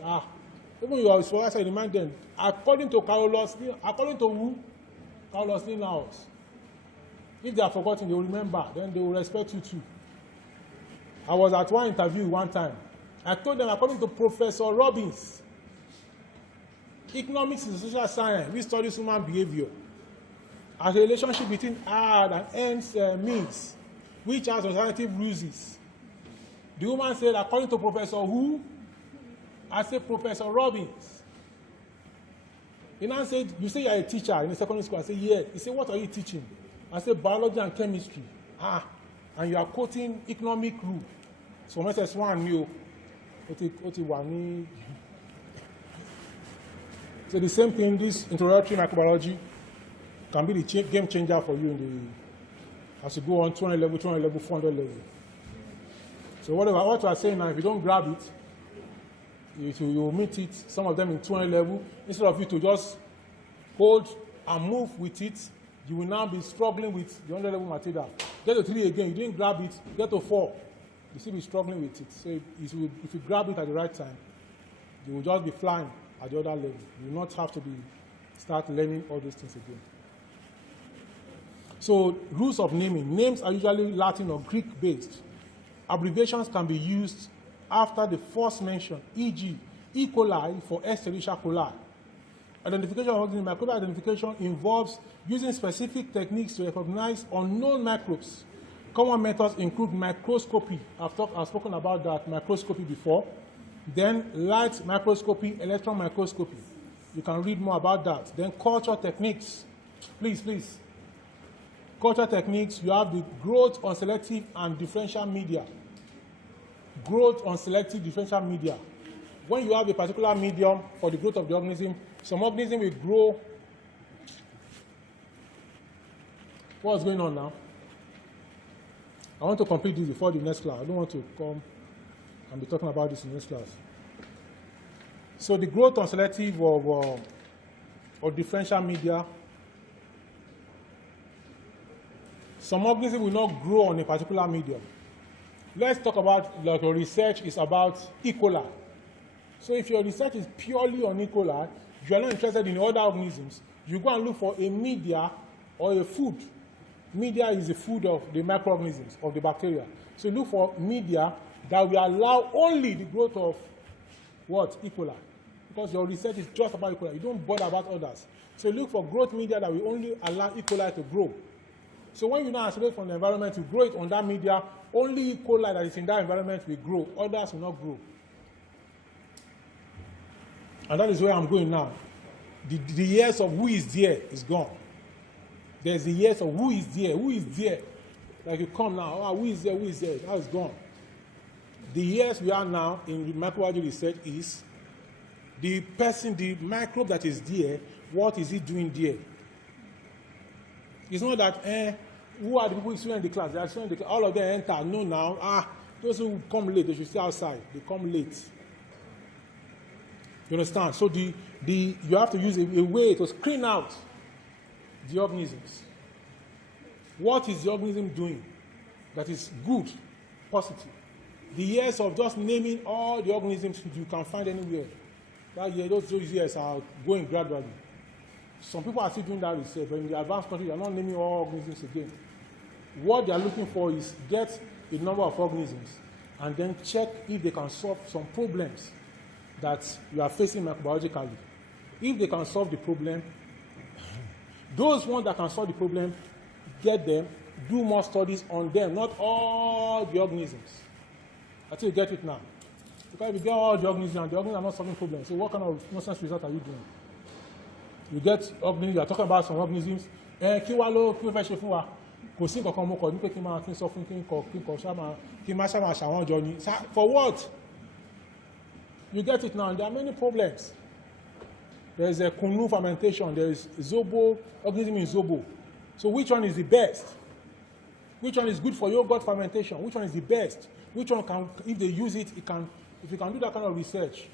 even your supervisor remind them, according to who? Carlos Linnaeus. If they are forgotten, they will remember, then they will respect you too. I was at one interview one time. I told them, according to Professor Robbins, economics is a social science which studies human behavior. As a relationship between hard and ends means, which has alternative uses. The woman said, according to Professor who? I said, Professor Robbins. He now said, you say you're a teacher in the secondary school. I said, yeah. He said, what are you teaching? I said, biology and chemistry. And you are quoting economic rule. So SS1 knew. So the same thing, this introductory microbiology can be the game changer for you as you go on 200 level, 200 level, 400 level. So what we are saying now, if you don't grab it, you will meet it, some of them in 200 level, instead of you to just hold and move with it, you will now be struggling with the 100 level material. Get to 3 again, you didn't grab it, get to 4, you still be struggling with it. So if you grab it at the right time, you will just be flying at the other level. You will not have to start learning all these things again. So rules of naming. Names are usually Latin or Greek based. Abbreviations can be used after the first mention, e.g. E. coli for Escherichia coli. Identification of organism. Microbial identification involves using specific techniques to recognize unknown microbes. Common methods include microscopy. I've spoken about that microscopy before. Then light microscopy, electron microscopy. You can read more about that. Then culture techniques. Please. Culture techniques, you have the growth on selective and differential media. Growth on selective differential media. When you have a particular medium for the growth of the organism, some organism will grow. What's going on now? I want to complete this before the next class. I don't want to come and be talking about this in the next class. So the growth on selective or differential media, some organisms will not grow on a particular medium. Let's talk about, like your research is about E. coli. So if your research is purely on E. coli, if you are not interested in other organisms, you go and look for a media or a food. Media is the food of the microorganisms, of the bacteria. So look for media that will allow only the growth of what? E. coli. Because your research is just about E. coli. You don't bother about others. So look for growth media that will only allow E. coli to grow. So when you now isolate from the environment, you grow it on that media, only E. coli that is in that environment will grow, others will not grow. And that is where I'm going now. The years of who is there is gone. There's the years of who is there. Like you come now, who is there, that is gone. The years we are now in microbiology research is the person, the microbe that is there, what is he doing there? It's not that, who are the people students in the class? They are students in the class. All of them enter. No, now, those who come late, they should stay outside. They come late. You understand? So you have to use a way to screen out the organisms. What is the organism doing that is good, positive? The years of just naming all the organisms you can find anywhere, those years are going gradually. Some people are still doing that research, but in the advanced country, they are not naming all organisms again. What they are looking for is get a number of organisms and then check if they can solve some problems that you are facing microbiologically. If they can solve the problem, those ones that can solve the problem, get them, do more studies on them, not all the organisms. I think you get it now. Because if you get all the organisms and the organisms are not solving problems, so what kind of nonsense result are you doing? You get organisms, you are talking about some organisms, for what? You get it now, and there are many problems. There is a kunu fermentation, there is zobo, organism in zobo. So which one is the best? Which one is good for yogurt fermentation? Which one is the best? Which one can, if they use it, if you can do that kind of research,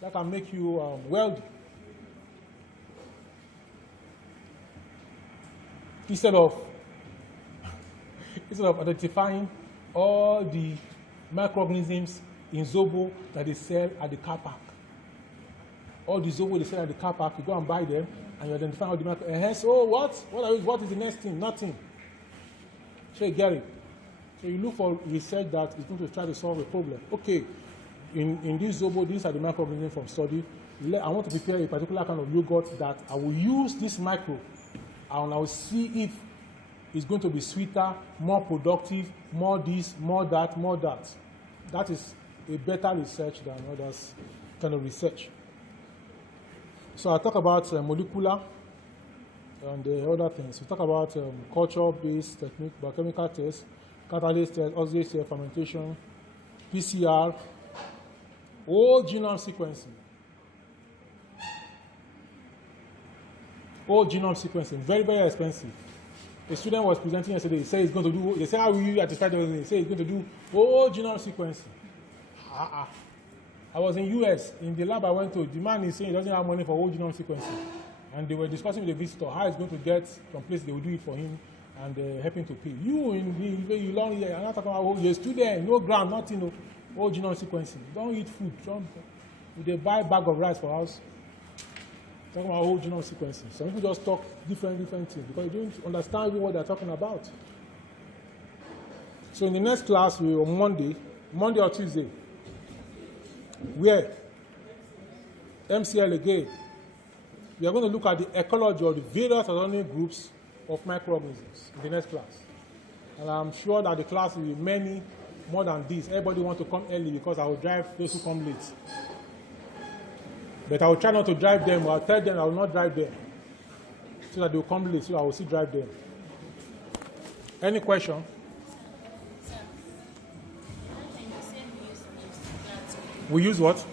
that can make you wealthy. Instead of identifying all the microorganisms in zobo that they sell at the car park. All the zobo they sell at the car park, you go and buy them, and you identify all the microorganisms. What is the next thing? Nothing. So you get it. So you look for research that is going to try to solve a problem. Okay, in this zobo, these are the microorganisms from study. I want to prepare a particular kind of yogurt that I will use this microbe, and I will see if it's going to be sweeter, more productive, more this, more that, more that. That is a better research than others kind of research. So I talk about molecular and the other things. We talk about culture-based technique, biochemical tests, catalyst test, oxidase test, fermentation, PCR, whole genome sequencing. Whole genome sequencing, very, very expensive. A student was presenting yesterday, he said he's going to do, they said, how will you identify those things? He said he's going to do whole genome sequencing. I was in US, in the lab I went to, the man is saying he doesn't have money for whole genome sequencing. And they were discussing with the visitor how he's going to get some place they will do it for him and help him to pay. You long here, I'm not talking about you're a student, no ground, nothing, no whole genome sequencing. Don't eat food. They buy a bag of rice for house. Talking about whole genome sequencing. Some people just talk different things because they don't understand what they're talking about. So in the next class, on Monday or Tuesday, where MCL again, we are going to look at the ecology of the various taxonomic groups of microorganisms in the next class. And I'm sure that the class will be many more than this. Everybody wants to come early because I will drive those who come late. But I will try not to drive them, or I'll tell them I will not drive them. So that they will come late, so I will still drive them. Any question? We use what?